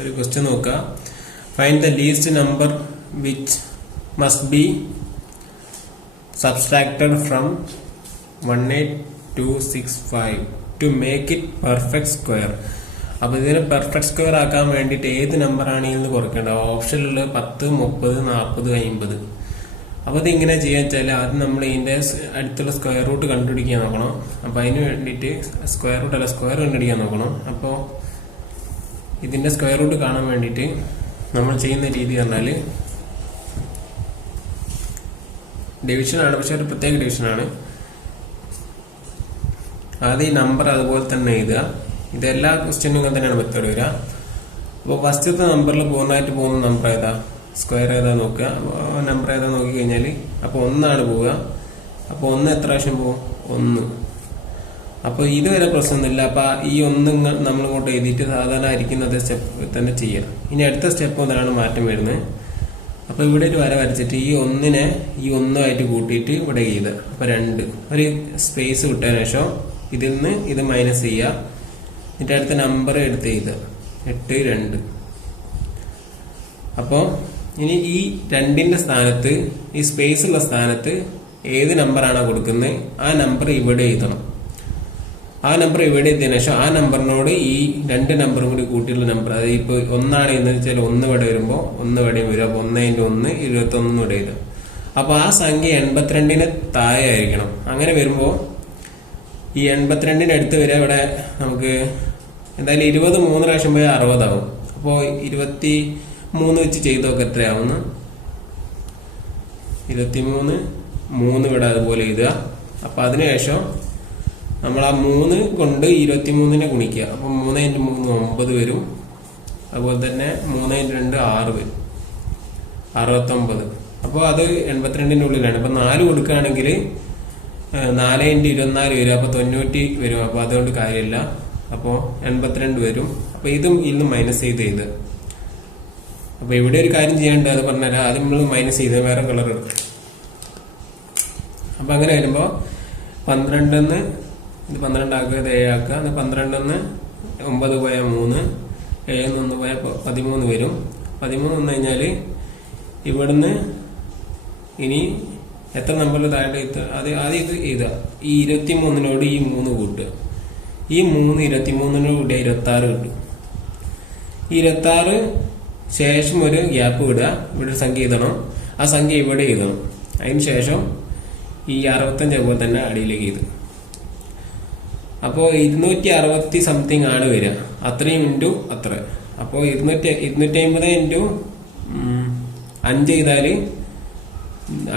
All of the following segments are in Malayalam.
ഒരു ക്വസ്റ്റ്യൻ നോക്കുക. Find the least number which must be subtracted from 18265 to make it perfect square. അപ്പൊ ഇതിനെ പെർഫെക്റ്റ് സ്ക്വയർ ആക്കാൻ വേണ്ടിയിട്ട് ഏത് നമ്പർ ആണ് ഇതിൽ കുറയ്ക്കേണ്ടത്? ഓപ്ഷനിലുള്ള 10, 30, 40, 50. അപ്പൊ ഇത് ഇങ്ങനെ ചെയ്യാൻ വെച്ചാൽ ആദ്യം നമ്മൾ ഇതിന്റെ അടുത്തുള്ള സ്ക്വയർ റൂട്ട് കണ്ടുപിടിക്കാൻ നോക്കണം. അപ്പൊ അതിന് വേണ്ടിയിട്ട് സ്ക്വയർ റൂട്ട് അല്ല സ്ക്വയർ കണ്ടുപിടിക്കാൻ നോക്കണം. അപ്പോ ഇതിന്റെ സ്ക്വയർ റൂട്ട് കാണാൻ വേണ്ടിയിട്ട് നമ്മൾ ചെയ്യുന്ന രീതി പറഞ്ഞാല് ഡിവിഷൻ ആണ്, പക്ഷെ ഒരു പ്രത്യേക ഡിവിഷൻ ആണ്. ആദ്യം ഈ നമ്പർ അതുപോലെ തന്നെ എഴുതുക. ഇതെല്ലാ ക്വസ്റ്റ്യനും ഇങ്ങനെ തന്നെയാണ് മെത്തേഡ് വരിക. അപ്പോൾ ഫസ്റ്റത്തെ നമ്പറിൽ പൂർണ്ണമായിട്ട് പോകുന്ന നമ്പർ ഏതാ, സ്ക്വയർ ഏതാ നോക്കുക. നമ്പർ ഏതാ നോക്കി കഴിഞ്ഞാൽ അപ്പോൾ 1 പോവുക. അപ്പോൾ 1 എത്ര പ്രാവശ്യം പോകും? 1. അപ്പോൾ ഇതുവരെ പ്രശ്നമൊന്നുമില്ല. അപ്പൊ ഈ 1 നമ്മൾ ഇങ്ങോട്ട് എഴുതിയിട്ട് സാധാരണ ആയിരിക്കുന്നത് സ്റ്റെപ്പ് തന്നെ ചെയ്യുക. ഇനി അടുത്ത സ്റ്റെപ്പ് മുതലാണ് മാറ്റം വരുന്നത്. അപ്പൊ ഇവിടെ ഒരു വര വരച്ചിട്ട് ഈ 1 ഈ 1 കൂട്ടിയിട്ട് ഇവിടെ എഴുതുക. അപ്പൊ 2 ഒരു സ്പേസ് വിട്ടതിന് ശേഷം ഇതിൽ നിന്ന് ഇത് മൈനസ് ചെയ്യുക. എന്നിട്ട് അടുത്ത നമ്പർ എടുത്ത് എഴുതുക 8, 2. അപ്പോ ഇനി ഈ 2ന്റെ സ്ഥാനത്ത് ഈ സ്പേസ് ഉള്ള സ്ഥാനത്ത് ഏത് നമ്പറാണോ കൊടുക്കുന്നത് ആ നമ്പർ ഇവിടെ എഴുതണം. ആ നമ്പർ ഇവിടെ എത്തിയതിനു ശേഷം ആ നമ്പറിനോട് ഈ 2 നമ്പറും കൂടി കൂട്ടിയുള്ള നമ്പർ, അതായത് ഇപ്പൊ 1 എന്ന് വെച്ചാൽ 1 ഇവിടെ വരുമ്പോ 1 ഇവിടെ വരും. അപ്പൊ 1 × 1 21 ഇവിടെ എഴുതാം. അപ്പൊ ആ സംഖ്യ 82ന് താഴെ ആയിരിക്കണം. അങ്ങനെ വരുമ്പോ ഈ 82ന് അടുത്ത് വരെ ഇവിടെ നമുക്ക് എന്തായാലും 20 3 പ്രാവശ്യം പോയാൽ 60 ആവും. അപ്പോ 23 വെച്ച് ചെയ്തൊക്കെ എത്രയാവുന്നു? 23 3 ഇവിടെ അതുപോലെ എഴുതുക. അപ്പൊ അതിനുശേഷം നമ്മൾ ആ 3 കൊണ്ട് 23നെ ഗുണിക്കുക. അപ്പൊ 3 × 3 9 വരും. അതുപോലെ തന്നെ 3 × 2 6 വരും, 69. അപ്പോൾ അത് 82ന്റെ ഉള്ളിലാണ്. അപ്പൊ 4 കൊടുക്കുകയാണെങ്കിൽ 4 × 24 വരും. അപ്പൊ 90 വരും. അപ്പൊ അതുകൊണ്ട് കാര്യമില്ല. അപ്പോ 82 വരും. അപ്പൊ ഇതും ഇന്ന് മൈനസ് ചെയ്ത് അപ്പൊ ഇവിടെ ഒരു കാര്യം ചെയ്യേണ്ടത് അത് പറഞ്ഞുതരാം. ആദ്യം നമ്മൾ മൈനസ് ചെയ്ത് വേറെ കളർ എടുക്കും. അപ്പൊ അങ്ങനെ വരുമ്പോ 12 ഇത് 12 ആക്കുക, ഇത് 7 ആക്കുക. 12 9 പോയാൽ 3, 7 1 പോയാൽ 13 വരും. 13 വന്നു കഴിഞ്ഞാല് ഇവിടുന്ന് ഇനി എത്ര നമ്പറിൽ താഴെ അത് ആദ്യം ഇത് എഴുതുക. ഈ 23നോട് ഈ 3 കൂട്ടുക. ഈ 3 23നോട് കൂടിയ 26 കിട്ടും. ഈ 26 ശേഷം ഒരു ഗ്യാപ്പ് വിടുക. ഇവിടെ ഒരു സംഖ്യ എഴുതണം. ആ സംഖ്യ ഇവിടെ എഴുതണം. അതിന് ശേഷം ഈ 65 അതുപോലെ തന്നെ അടിയിലേക്ക് എഴുതുക. അപ്പോ 260 സംതിങ് ആണ് വരിക. അത്രയും ഇൻറ്റു അത്ര. അപ്പോ 250 ഇൻറ്റു 5 ചെയ്താല്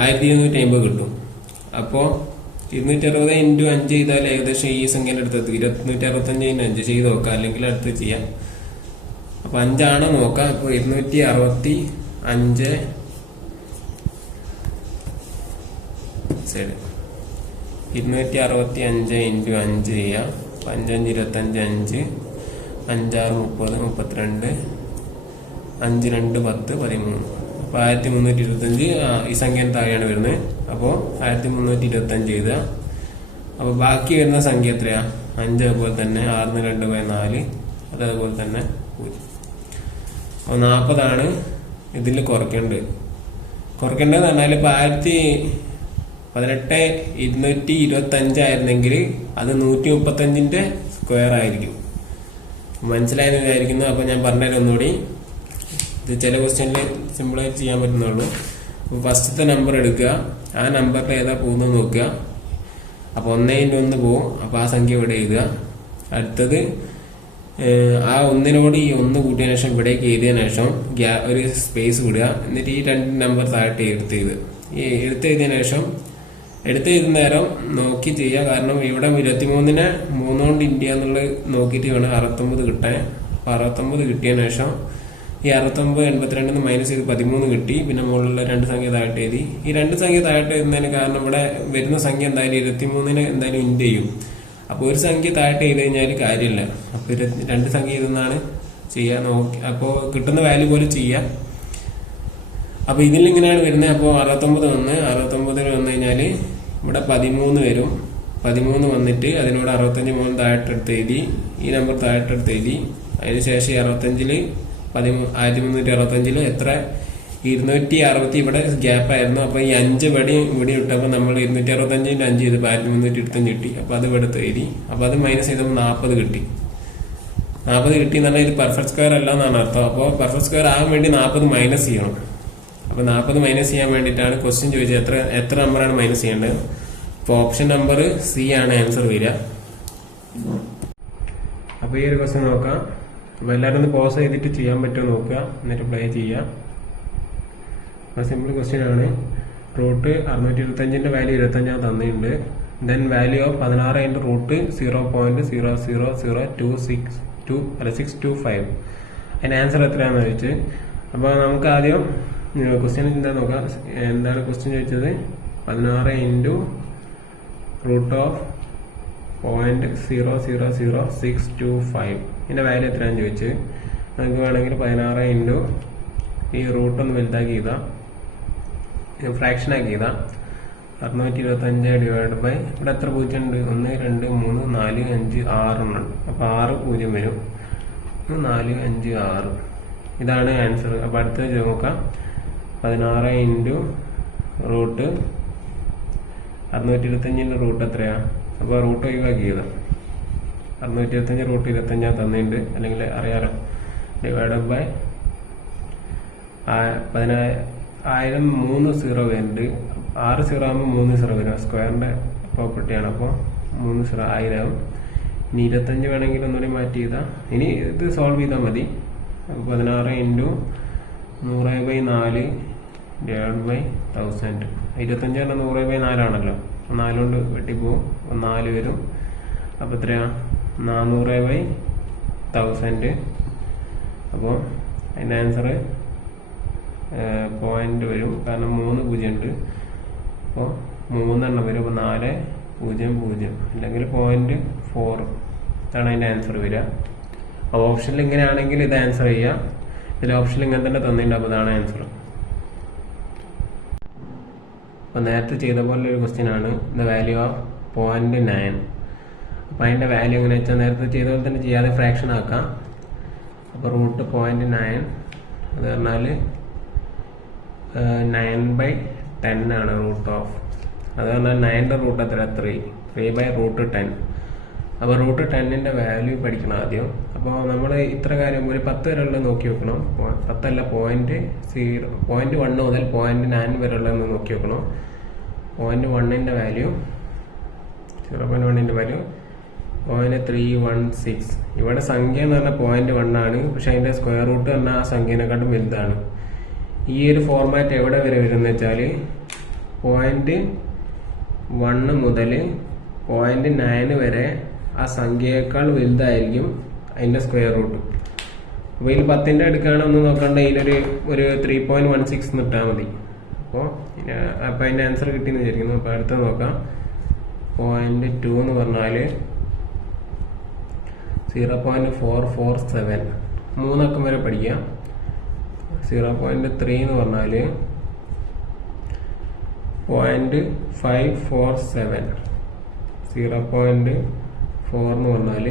1250 കിട്ടും. അപ്പോ 260 ഇൻറ്റു 5 ചെയ്താൽ ഏകദേശം ഈ സംഖ്യയുടെ അടുത്തെത്തും. 265 × 5 ചെയ്ത് നോക്കാം, അല്ലെങ്കിൽ അടുത്ത് ചെയ്യാം. അപ്പൊ 5 ആണോ നോക്കാം. ഇപ്പൊ 265 ശരി 265 × 5 ചെയ്യാം. 5 5 25 5 5 6 30 32 5 2 10 13. അപ്പൊ 1325 ഈ സംഖ്യ താഴെയാണ് വരുന്നത്. അപ്പോ 1325 എഴുതുക. അപ്പൊ ബാക്കി വരുന്ന സംഖ്യ എത്രയാ? 5 അതുപോലെ തന്നെ 6 2 പോയ 4 അതേപോലെ തന്നെ 0. അപ്പൊ 40 ഇതിൽ കുറയ്ക്കേണ്ടത് പറഞ്ഞാൽ ഇപ്പൊ 225 ആയിരുന്നെങ്കിൽ അത് 135ന്റെ സ്ക്വയർ ആയിരിക്കും. മനസ്സിലായെന്ന് വിചാരിക്കുന്നു. അപ്പൊ ഞാൻ പറഞ്ഞുതരാം ഒന്നുകൂടി. ഇത് ചില ക്വസ്റ്റ്യനിൽ സിമ്പിളായിട്ട് ചെയ്യാൻ പറ്റുന്നുള്ളൂ. ഫസ്റ്റത്തെ നമ്പർ എടുക്കുക. ആ നമ്പറിൽ ഏതാ പോകുന്നത് നോക്കുക. അപ്പൊ 1 × 1 പോവും. അപ്പൊ ആ സംഖ്യ ഇവിടെ എഴുതുക. അടുത്തത് ആ 1നോട് ഈ 1 കൂട്ടിയതിനു ശേഷം ഇവിടേക്ക് എഴുതിയതിനു ശേഷം ഒരു സ്പേസ് വിടുക. എന്നിട്ട് ഈ 2 നമ്പർ താഴെ എടുത്തെഴുതിയതിനു ശേഷം എടുത്തെഴുതുന്ന നേരം നോക്കി ചെയ്യുക. കാരണം ഇവിടെ 23നെ 3 കൊണ്ട് ഇന്ത്യ എന്നുള്ളത് നോക്കിയിട്ട് വേണം 69 കിട്ടാൻ. അപ്പൊ 69 കിട്ടിയതിനു ശേഷം ഈ 69 82 മൈനസ് ചെയ്ത് 13 കിട്ടി. പിന്നെ മുകളിലുള്ള 2 സംഖ്യ താഴെ എഴുതി. ഈ 2 സംഖ്യ താഴെ എഴുതുന്നതിന് കാരണം ഇവിടെ വരുന്ന സംഖ്യ എന്തായാലും 23നെ എന്തായാലും ഇന്ത്യ ചെയ്യും. അപ്പൊ ഒരു സംഖ്യ താഴെ എഴുതി കഴിഞ്ഞാൽ കാര്യമില്ല. അപ്പൊ 2 സംഖ്യ ഇതെന്നാണ് ചെയ്യാൻ നോക്കി. അപ്പോ കിട്ടുന്ന വാല്യൂ പോലെ ചെയ്യാം. അപ്പൊ ഇതിലിങ്ങനെയാണ് വരുന്നത്. അപ്പോ 69 വന്നു കഴിഞ്ഞാല് ഇവിടെ 13 വരും. 13 വന്നിട്ട് അതിനോട് 65 താഴെടുത്ത് എഴുതി. ഈ നമ്പർ താഴെടുത്ത് എഴുതി. അതിനുശേഷം 65 1365 എത്ര 260 ഇവിടെ ഗ്യാപ്പ് ആയിരുന്നു. അപ്പൊ ഈ 5 ഇവിടെ ഇട്ടപ്പോൾ നമ്മൾ 265 5 ചെയ്തപ്പോൾ 1325 കിട്ടി. അപ്പൊ അത് ഇവിടെ എഴുതി. അപ്പൊ അത് മൈനസ് ചെയ്തപ്പോൾ 40 കിട്ടി. 40 കിട്ടി എന്ന് പറഞ്ഞാൽ ഇത് പെർഫെക്റ്റ് സ്ക്വയർ അല്ല എന്നാണ് അർത്ഥം. അപ്പോൾ പെർഫെക്റ്റ് സ്ക്വയർ ആകാൻ വേണ്ടി 40 മൈനസ് ചെയ്യണം. അപ്പൊ 40 മൈനസ് ചെയ്യാൻ വേണ്ടിയിട്ടാണ് ക്വസ്റ്റ്യൻ ചോദിച്ചത് എത്ര നമ്പറാണ് മൈനസ് ചെയ്യേണ്ടത്. അപ്പൊ ഓപ്ഷൻ നമ്പർ സി ആണ് ആൻസർ വരിക. അപ്പൊ ഈ ഒരു ക്വസ്റ്റ്യൻ നോക്കാം. അപ്പൊ എല്ലാവരും ഒന്ന് പോസ് ചെയ്തിട്ട് ചെയ്യാൻ പറ്റുമോ നോക്കുക, എന്നിട്ട് പ്ലേ ചെയ്യാം. സിമ്പിൾ ക്വസ്റ്റ്യൻ ആണ്. റൂട്ട് 625 വാല്യൂ 25 തന്നിട്ടുണ്ട്. Then value of 16 × root 0.0002625. അതിന്റെ ആൻസർ എത്രയാണെന്ന് ചോദിച്ച്. അപ്പോൾ നമുക്ക് ആദ്യം ക്വസ്റ്റ്യൻ എന്താ നോക്കാം. എന്താണ് ക്വസ്റ്റ്യൻ ചോദിച്ചത്? 16 × റൂട്ട് ഓഫ് 0.0002625. ഇതിന്റെ വാല്യൂ എത്രയാണെന്ന് ചോദിച്ച്. നമുക്ക് വേണമെങ്കിൽ 16 ഈ റൂട്ട് ഒന്ന് വലുതാക്കി ചെയ്താൽ, ഫ്രാക്ഷൻ ആക്കി ചെയ്താൽ 625 ഡിവൈഡ് ബൈ ഇവിടെ എത്ര 0 ഉണ്ട്? 1 2 3 4 5 6 ഉണ്ട്. അപ്പൊ 6 0 വരും. 4 5 6 ഇതാണ് ആൻസർ. അപ്പൊ അടുത്തത് നോക്കാം. 16 × റൂട്ട് 625 റൂട്ട് എത്രയാ? അപ്പൊ റൂട്ട് ഒഴിവാക്കി ചെയ്താ 625 റൂട്ട് 25 തന്നിട്ടുണ്ട്, അല്ലെങ്കിൽ അറിയാലോ. ഡിവൈഡ് ബൈ 1000 3 0 വരുന്നുണ്ട്. 6 0 ആകുമ്പോൾ 3 0 വരും. സ്ക്വയറിന്റെ പ്രോപ്പർട്ടിയാണ്. അപ്പോൾ 3 0 1000 ആവും. ഇനി 25 വേണമെങ്കിൽ ഒന്നുകൂടി മാറ്റി ചെയ്താൽ, ഇനി ഇത് സോൾവ് ചെയ്താൽ മതി. 16 × 100/4 ഡിവൈഡ് ബൈ 1000. 25 പറഞ്ഞാൽ 100/4 ആണല്ലോ. 4 കൊണ്ട് വെട്ടിപ്പോവും. 4 വരും. അപ്പൊ എത്രയാ? 400/1000. അപ്പോൾ അതിന്റെ ആൻസർ പോയിന്റ് വരും. കാരണം 3 0 ഉണ്ട്. അപ്പോൾ 3 വരും. അപ്പോൾ 4 0 0 അല്ലെങ്കിൽ 0.4 ഇതാണ് അതിന്റെ ആൻസർ വരിക. അപ്പോൾ ഓപ്ഷനിൽ ഇങ്ങനെയാണെങ്കിൽ ഇത് ആൻസർ ചെയ്യാം. ഇതിൽ ഓപ്ഷനിൽ ഇങ്ങനെ തന്നെ തന്നിട്ടുണ്ട്. അപ്പോൾ ഇതാണ് ആൻസർ. അപ്പോൾ നേരത്തെ ചെയ്ത പോലെ ഒരു ക്വസ്റ്റ്യൻ ആണ്. The value of 0.9. അപ്പോൾ അതിന്റെ വാല്യൂ എങ്ങനെ വെച്ചാൽ നേരത്തെ ചെയ്ത പോലെ തന്നെ ചെയ്യാതെ ഫ്രാക്ഷൻ ആക്കാം. അപ്പോൾ റൂട്ട് 0.9 അത് പറഞ്ഞാൽ 9/10 ആണ് റൂട്ട് ഓഫ്. അത് പറഞ്ഞാൽ 9ന്റെ റൂട്ട് എത്ര? 3/√10. അപ്പോൾ റൂട്ട് 10ന്റെ വാല്യൂ പഠിക്കണം ആദ്യം. അപ്പോൾ നമ്മൾ ഇത്ര കാര്യം ഒരു 10 വരെയുള്ള നോക്കി വെക്കണം. 10 അല്ല, 0.1 മുതൽ 0.9 വരെയുള്ള നോക്കി വെക്കണം. 0.1ന്റെ വാല്യൂ 0.1ന്റെ വാല്യൂ 0.316. ഇവിടെ സംഖ്യ എന്ന് പറഞ്ഞാൽ 0.1 ആണ്. പക്ഷെ അതിന്റെ സ്ക്വയർ റൂട്ട് പറഞ്ഞാൽ ആ സംഖ്യനെക്കാട്ടും വലുതാണ്. ഈ ഒരു ഫോർമാറ്റ് എവിടെ വരെ വരും എന്ന് വെച്ചാൽ 0.1 മുതൽ 0.9 വരെ ആ സംഖ്യയേക്കാൾ വലുതായിരിക്കും അതിന്റെ സ്ക്വയർ റൂട്ട്. അപ്പോൾ ഇതിൽ 10ന്റെ അടുക്കാണൊന്നും നോക്കണ്ട, ഇതിലൊരു 3.16 ഇട്ടാൽ മതി. അപ്പോൾ അതിന്റെ ആൻസർ കിട്ടിയെന്ന് വിചാരിക്കുന്നു. അപ്പോൾ അടുത്ത നോക്കാം. 0.2 എന്ന് പറഞ്ഞാൽ 0.447. 3 അക്കം വരെ പഠിക്കാം. 0.3 എന്ന് പറഞ്ഞാൽ 0.547. 0.4 എന്ന് പറഞ്ഞാൽ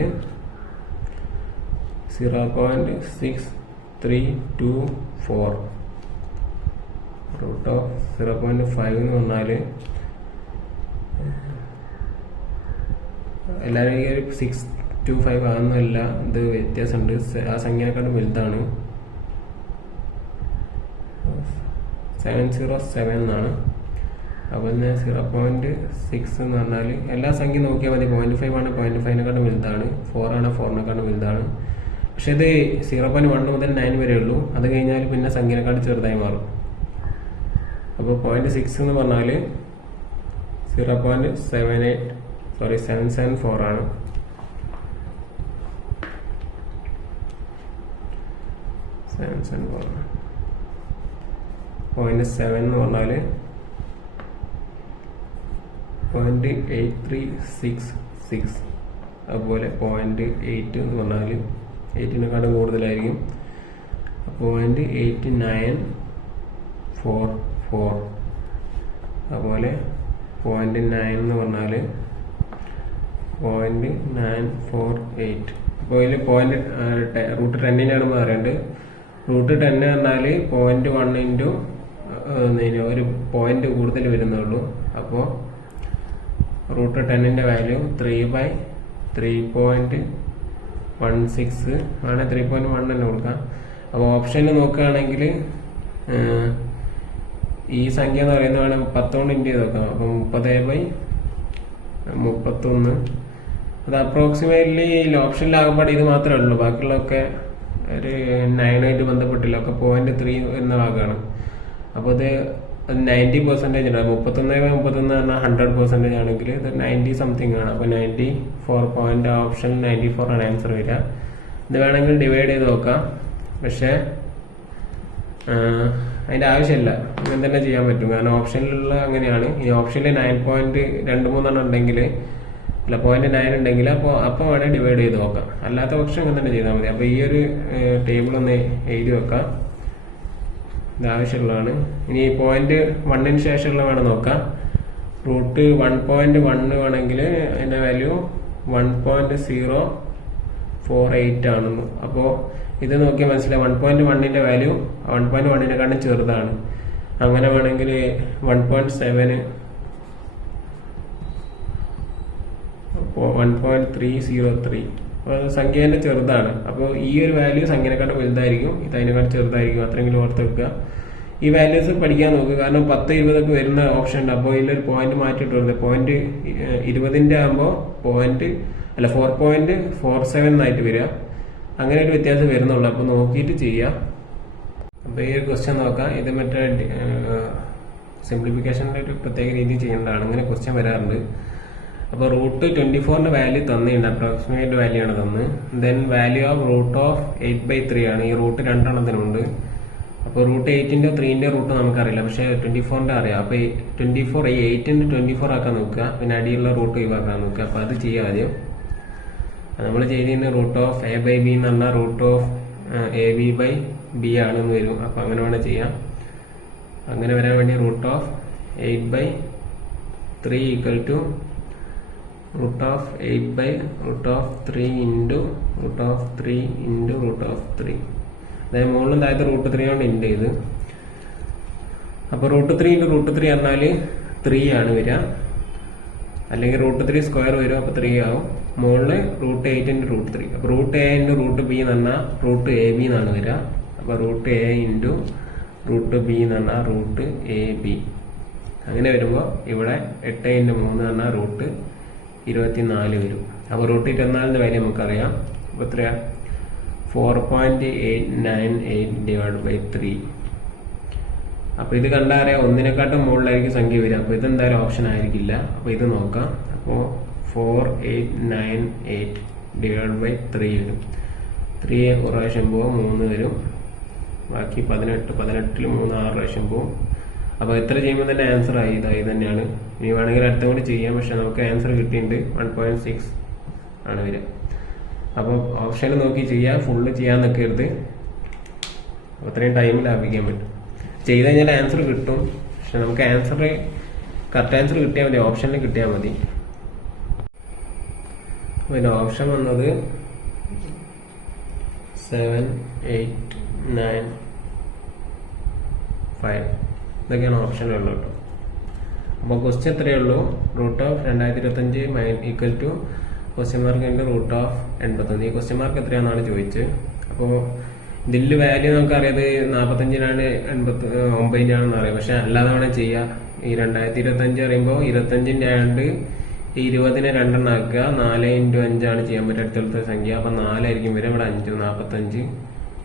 0.6324. റൂട്ട് ഓഫ് 0.5 എന്ന് പറഞ്ഞാൽ എല്ലാവരും ഈ 625 ആകുന്നല്ല, ഇത് വ്യത്യാസമുണ്ട്. ആ സംഖ്യനെക്കാളും വലുതാണ്. 707 എന്നാണ്. അപ്പോൾ 0.6 എന്ന് പറഞ്ഞാൽ എല്ലാ സംഖ്യ നോക്കിയാൽ മതി. 0.5 ആണ് 0.5നെക്കാളും വലുതാണ്. 4 ആണ് 4നെക്കാളും വലുതാണ്. പക്ഷെ ഇത് 0.1 മുതൽ 9 വരെ ഉള്ളൂ. അത് കഴിഞ്ഞാൽ പിന്നെ സംഖ്യനെക്കാളും ചെറുതായി മാറും. അപ്പോൾ 0.6 എന്ന് പറഞ്ഞാൽ 774 ആണ്. 0.7 എന്ന് പറഞ്ഞാൽ 0.8366. അതുപോലെ 0.8 എന്ന് പറഞ്ഞാൽ 8നെക്കാളും കൂടുതലായിരിക്കും. 0.8944. അതുപോലെ 0.9 എന്ന് പറഞ്ഞാൽ 0.948. അപ്പോൾ ഇതിൽ റൂട്ട് 10നെയാണ് പറയേണ്ടത്. √10 പറഞ്ഞാൽ 0.1 ഇൻറ്റു ഒരു പോയിന്റ് കൂടുതൽ വരുന്നുള്ളൂ. അപ്പോൾ √10ന്റെ വാല്യൂ 3/3.16 ആണ്. 3.1 തന്നെ കൊടുക്കാം. അപ്പോൾ ഓപ്ഷനിൽ നോക്കുകയാണെങ്കിൽ ഈ സംഖ്യ എന്ന് പറയുന്നത് വേണം 10 കൊണ്ട് ഇൻറ്റു ചെയ്ത് നോക്കാം. അപ്പോൾ 30/31. അത് അപ്രോക്സിമേറ്റ്ലി ഓപ്ഷനിലാകപ്പാട് ഇത് മാത്രമേ ഉള്ളൂ. ബാക്കിയുള്ളതൊക്കെ ഒരു 9ആയിട്ട് ബന്ധപ്പെട്ടില്ല, ഒക്കെ 0.3 എന്ന ഭാഗമാണ്. അപ്പോൾ ഇത് 90% ഉണ്ട്. 31/31 പറഞ്ഞാൽ 100% ആണെങ്കിൽ ഇത് 90 സംതിങ് ആണ്. അപ്പോൾ 94 ഓപ്ഷൻ 94 ആണ് ആൻസർ വരിക. ഇത് വേണമെങ്കിൽ ഡിവൈഡ് ചെയ്ത് നോക്കാം, പക്ഷേ അതിന്റെ ആവശ്യമില്ല, അങ്ങനെ തന്നെ ചെയ്യാൻ പറ്റും. കാരണം ഓപ്ഷനിലുള്ള അങ്ങനെയാണ്. ഈ ഓപ്ഷനിൽ 9.23 ഉണ്ടെങ്കിൽ, അല്ല 0.9 ഉണ്ടെങ്കിൽ അപ്പോൾ വേണേൽ ഡിവൈഡ് ചെയ്ത് നോക്കാം. അല്ലാത്ത പക്ഷം അങ്ങനെ തന്നെ ചെയ്താൽ മതി. അപ്പോൾ ഈ ഒരു ടേബിൾ ഒന്ന് എഴുതി വെക്കാം, ഇത് ആവശ്യമുള്ളതാണ്. ഇനി 0.1 ശേഷമുള്ള വേണം നോക്കാം. √1.1 വേണമെങ്കിൽ അതിന്റെ വാല്യൂ 1.048 ആണെന്ന്. അപ്പോൾ ഇത് നോക്കിയാൽ മനസ്സിലായി 1.1ന്റെ വാല്യൂ 1.1നെക്കാളും ചെറുതാണ്. അങ്ങനെ വേണമെങ്കിൽ 1.7, അപ്പോൾ 1.303. അപ്പോൾ സംഖ്യേന്റെ ചെറുതാണ്. അപ്പോൾ ഈ ഒരു വാല്യൂ സംഖ്യനെക്കാട്ടും വലുതായിരിക്കും, ഇത് അതിനെക്കാട്ടും ചെറുതായിരിക്കും. അത്രയെങ്കിലും ഓർത്ത് വെക്കുക. ഈ വാല്യൂസ് പഠിക്കാൻ നോക്കുക, കാരണം 10, 20 ഒക്കെ വരുന്ന ഓപ്ഷൻ ഉണ്ട്. അപ്പോൾ ഇതിലൊരു പോയിന്റ് മാറ്റിയിട്ട് വരുന്നത് 0.20ന്റെ ആകുമ്പോൾ 4.47 എന്നായിട്ട് വരിക. അങ്ങനെ ഒരു വ്യത്യാസം വരുന്നുള്ളൂ. അപ്പോൾ നോക്കിയിട്ട് ചെയ്യാം. അപ്പോൾ ഈ ഒരു ക്വസ്റ്റ്യൻ നോക്കാം. ഇത് മറ്റേ സിംപ്ലിഫിക്കേഷൻ്റെ ഒരു പ്രത്യേക രീതി ചെയ്യേണ്ടതാണ്. അങ്ങനെ ക്വസ്റ്റ്യൻ വരാറുണ്ട്. അപ്പോൾ √24ന്റെ വാല്യൂ തന്നിട്ടുണ്ട്, അപ്രോക്സിമേറ്റ് വാല്യൂ ആണ് തന്ന്. ദെൻ വാല്യൂ ഓഫ് √8/3 ആണ്. ഈ റൂട്ട് 2 എണ്ണത്തിനുണ്ട്. അപ്പോൾ √8ന്റെ 3ന്റെ റൂട്ട് നമുക്കറിയില്ല, പക്ഷേ 24ന്റെ അറിയാം. അപ്പോൾ 24 8ന്റെ 24 ആക്കാൻ നോക്കുക, പിന്നെ അടിയുള്ള റൂട്ട് ഒഴിവാക്കാൻ നോക്കുക. അപ്പോൾ അത് ചെയ്യാം ആദ്യം. നമ്മൾ ചെയ്തിരുന്ന √a/b എന്ന് പറഞ്ഞാൽ √ab/b ആണെന്ന് വരും. അപ്പോൾ അങ്ങനെ വേണം ചെയ്യാം. അങ്ങനെ വരാൻ വേണ്ടി √8/3 ഈക്വൽ ടു √8/√3 ഇൻറ്റു √3 ഇൻറ്റു √3. അതായത് മുകളിലും താഴത്തെ √3 കൊണ്ട് ഇൻറ്റു ചെയ്ത്. അപ്പോൾ √3 ഇൻറ്റു √3 പറഞ്ഞാൽ 3 ആണ് വരിക, അല്ലെങ്കിൽ √3 സ്ക്വയർ വരും. അപ്പോൾ 3 ആവും. മുകളിൽ √8 ഇൻറ്റു √3. അപ്പോൾ √a ഇൻറ്റു √b എന്ന് പറഞ്ഞാൽ √ab എന്നാണ് വരിക. അപ്പോൾ √a ഇൻറ്റു √b എന്ന് പറഞ്ഞാൽ √ab. അങ്ങനെ വരുമ്പോൾ ഇവിടെ 8 ഇൻറ്റു 3 പറഞ്ഞാൽ √24 വരും. അപ്പോൾ √24ന്റെ വാല്യൂ നമുക്കറിയാം. അപ്പോൾ എത്രയാ? 4.898/3. അപ്പോൾ ഇത് കണ്ടാൽ അറിയാം, ഒന്നിനെക്കാട്ടും മുകളിലായിരിക്കും സംഖ്യ വരിക. അപ്പോൾ ഇതെന്തായാലും ഓപ്ഷൻ ആയിരിക്കില്ല. അപ്പോൾ ഇത് നോക്കാം. അപ്പോൾ 4898/3 വരും. 3 ഒരു പ്രാവശ്യം പോകും, 3 വരും. ബാക്കി 18, 18ൽ 3 6 പ്രാവശ്യം പോകും. അപ്പോൾ എത്ര ചെയ്യുമ്പോൾ തന്നെ ആൻസർ ആയി. ഇതായി തന്നെയാണ്. ഇനി വേണമെങ്കിൽ അടുത്ത കൂടി ചെയ്യാം, പക്ഷെ നമുക്ക് ആൻസർ കിട്ടിയിട്ടുണ്ട്. 1.6 ആണ് വരിക. അപ്പോൾ ഓപ്ഷൻ നോക്കി ചെയ്യാം, ഫുള്ള് ചെയ്യാൻ നിൽക്കരുത്. അത്രയും ടൈം ലാഭിക്കാൻ പറ്റും. ചെയ്ത് കഴിഞ്ഞാൽ ആൻസർ കിട്ടും, പക്ഷെ നമുക്ക് കറക്റ്റ് ആൻസർ കിട്ടിയാൽ മതി, ഓപ്ഷനിൽ കിട്ടിയാൽ മതി. പിന്നെ ഓപ്ഷൻ വന്നത് 7, 8, 9, 5 ഇതൊക്കെയാണ് ഓപ്ഷനുള്ളത് കേട്ടോ. അപ്പോൾ ക്വസ്റ്റ്യൻ എത്രയേ ഉള്ളൂ? √2025 ഈക്വൽ ടു ക്വസ്റ്റ്യൻ മാർക്ക് ഉണ്ട് √81. ഈ ക്വസ്റ്റ്യൻ മാർക്ക് എത്രയാണെന്നാണ് ചോദിച്ചത്. അപ്പോൾ ഇതിൽ വാല്യൂ നമുക്കറിയാത് 45നാണ് 89നാണെന്ന് അറിയാം, പക്ഷെ അല്ലാതെ വേണം ചെയ്യാം. ഈ 2025 പറയുമ്പോൾ 25ന്റെ ആയതുകൊണ്ട് ഈ 20നെ 2 എണ്ണം ആക്കുക. 4 × 5 ആണ് ചെയ്യാൻ പറ്റുക അടുത്തടുത്ത സംഖ്യ. അപ്പം 4 ആയിരിക്കും വരും. ഇവിടെ 5, 45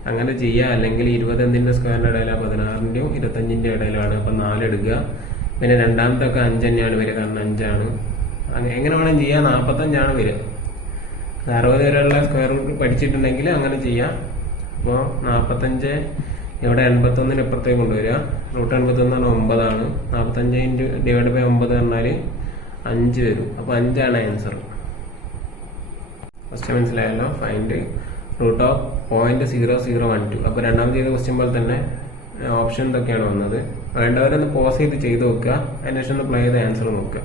അങ്ങനെ ചെയ്യുക. അല്ലെങ്കിൽ 20 എന്തിന്റെ സ്ക്വയറിന്റെ ഇടയിലാണ്? 16ന്റെയും 25ന്റെ ഇടയിലാണ്. അപ്പം 4 എടുക്കുക. പിന്നെ രണ്ടാമത്തെ ഒക്കെ 5 തന്നെയാണ് വരിക, കാരണം 5 ആണ്. എങ്ങനെ വേണം ചെയ്യാം? 45 ആണ് വരിക. 60 വരെയുള്ള സ്ക്വയർ റൂട്ട് പഠിച്ചിട്ടുണ്ടെങ്കിൽ അങ്ങനെ ചെയ്യാം. അപ്പോൾ 45 ഇവിടെ 81ന് ഇപ്പുറത്തേക്ക് കൊണ്ടുവരിക. √81 9 ആണ്. 45 ഡിവൈഡ് ബൈ 9 പറഞ്ഞാൽ 5 വരും. അപ്പോൾ 5 ആണ് ആൻസർ. ക്വസ്റ്റ്യൻ മനസ്സിലായല്ലോ. ഫൈൻഡ് √0.0012. അപ്പോൾ രണ്ടാമത് ചെയ്ത ക്വസ്റ്റ്യൻ പോലെ തന്നെ ഓപ്ഷൻ ഇതൊക്കെയാണ് വന്നത്. വേണ്ടവരൊന്ന് പോസ് ചെയ്ത് നോക്കുക, അതിനുശേഷം ഒന്ന് പ്ലേ ചെയ്ത് ആൻസർ നോക്കുക.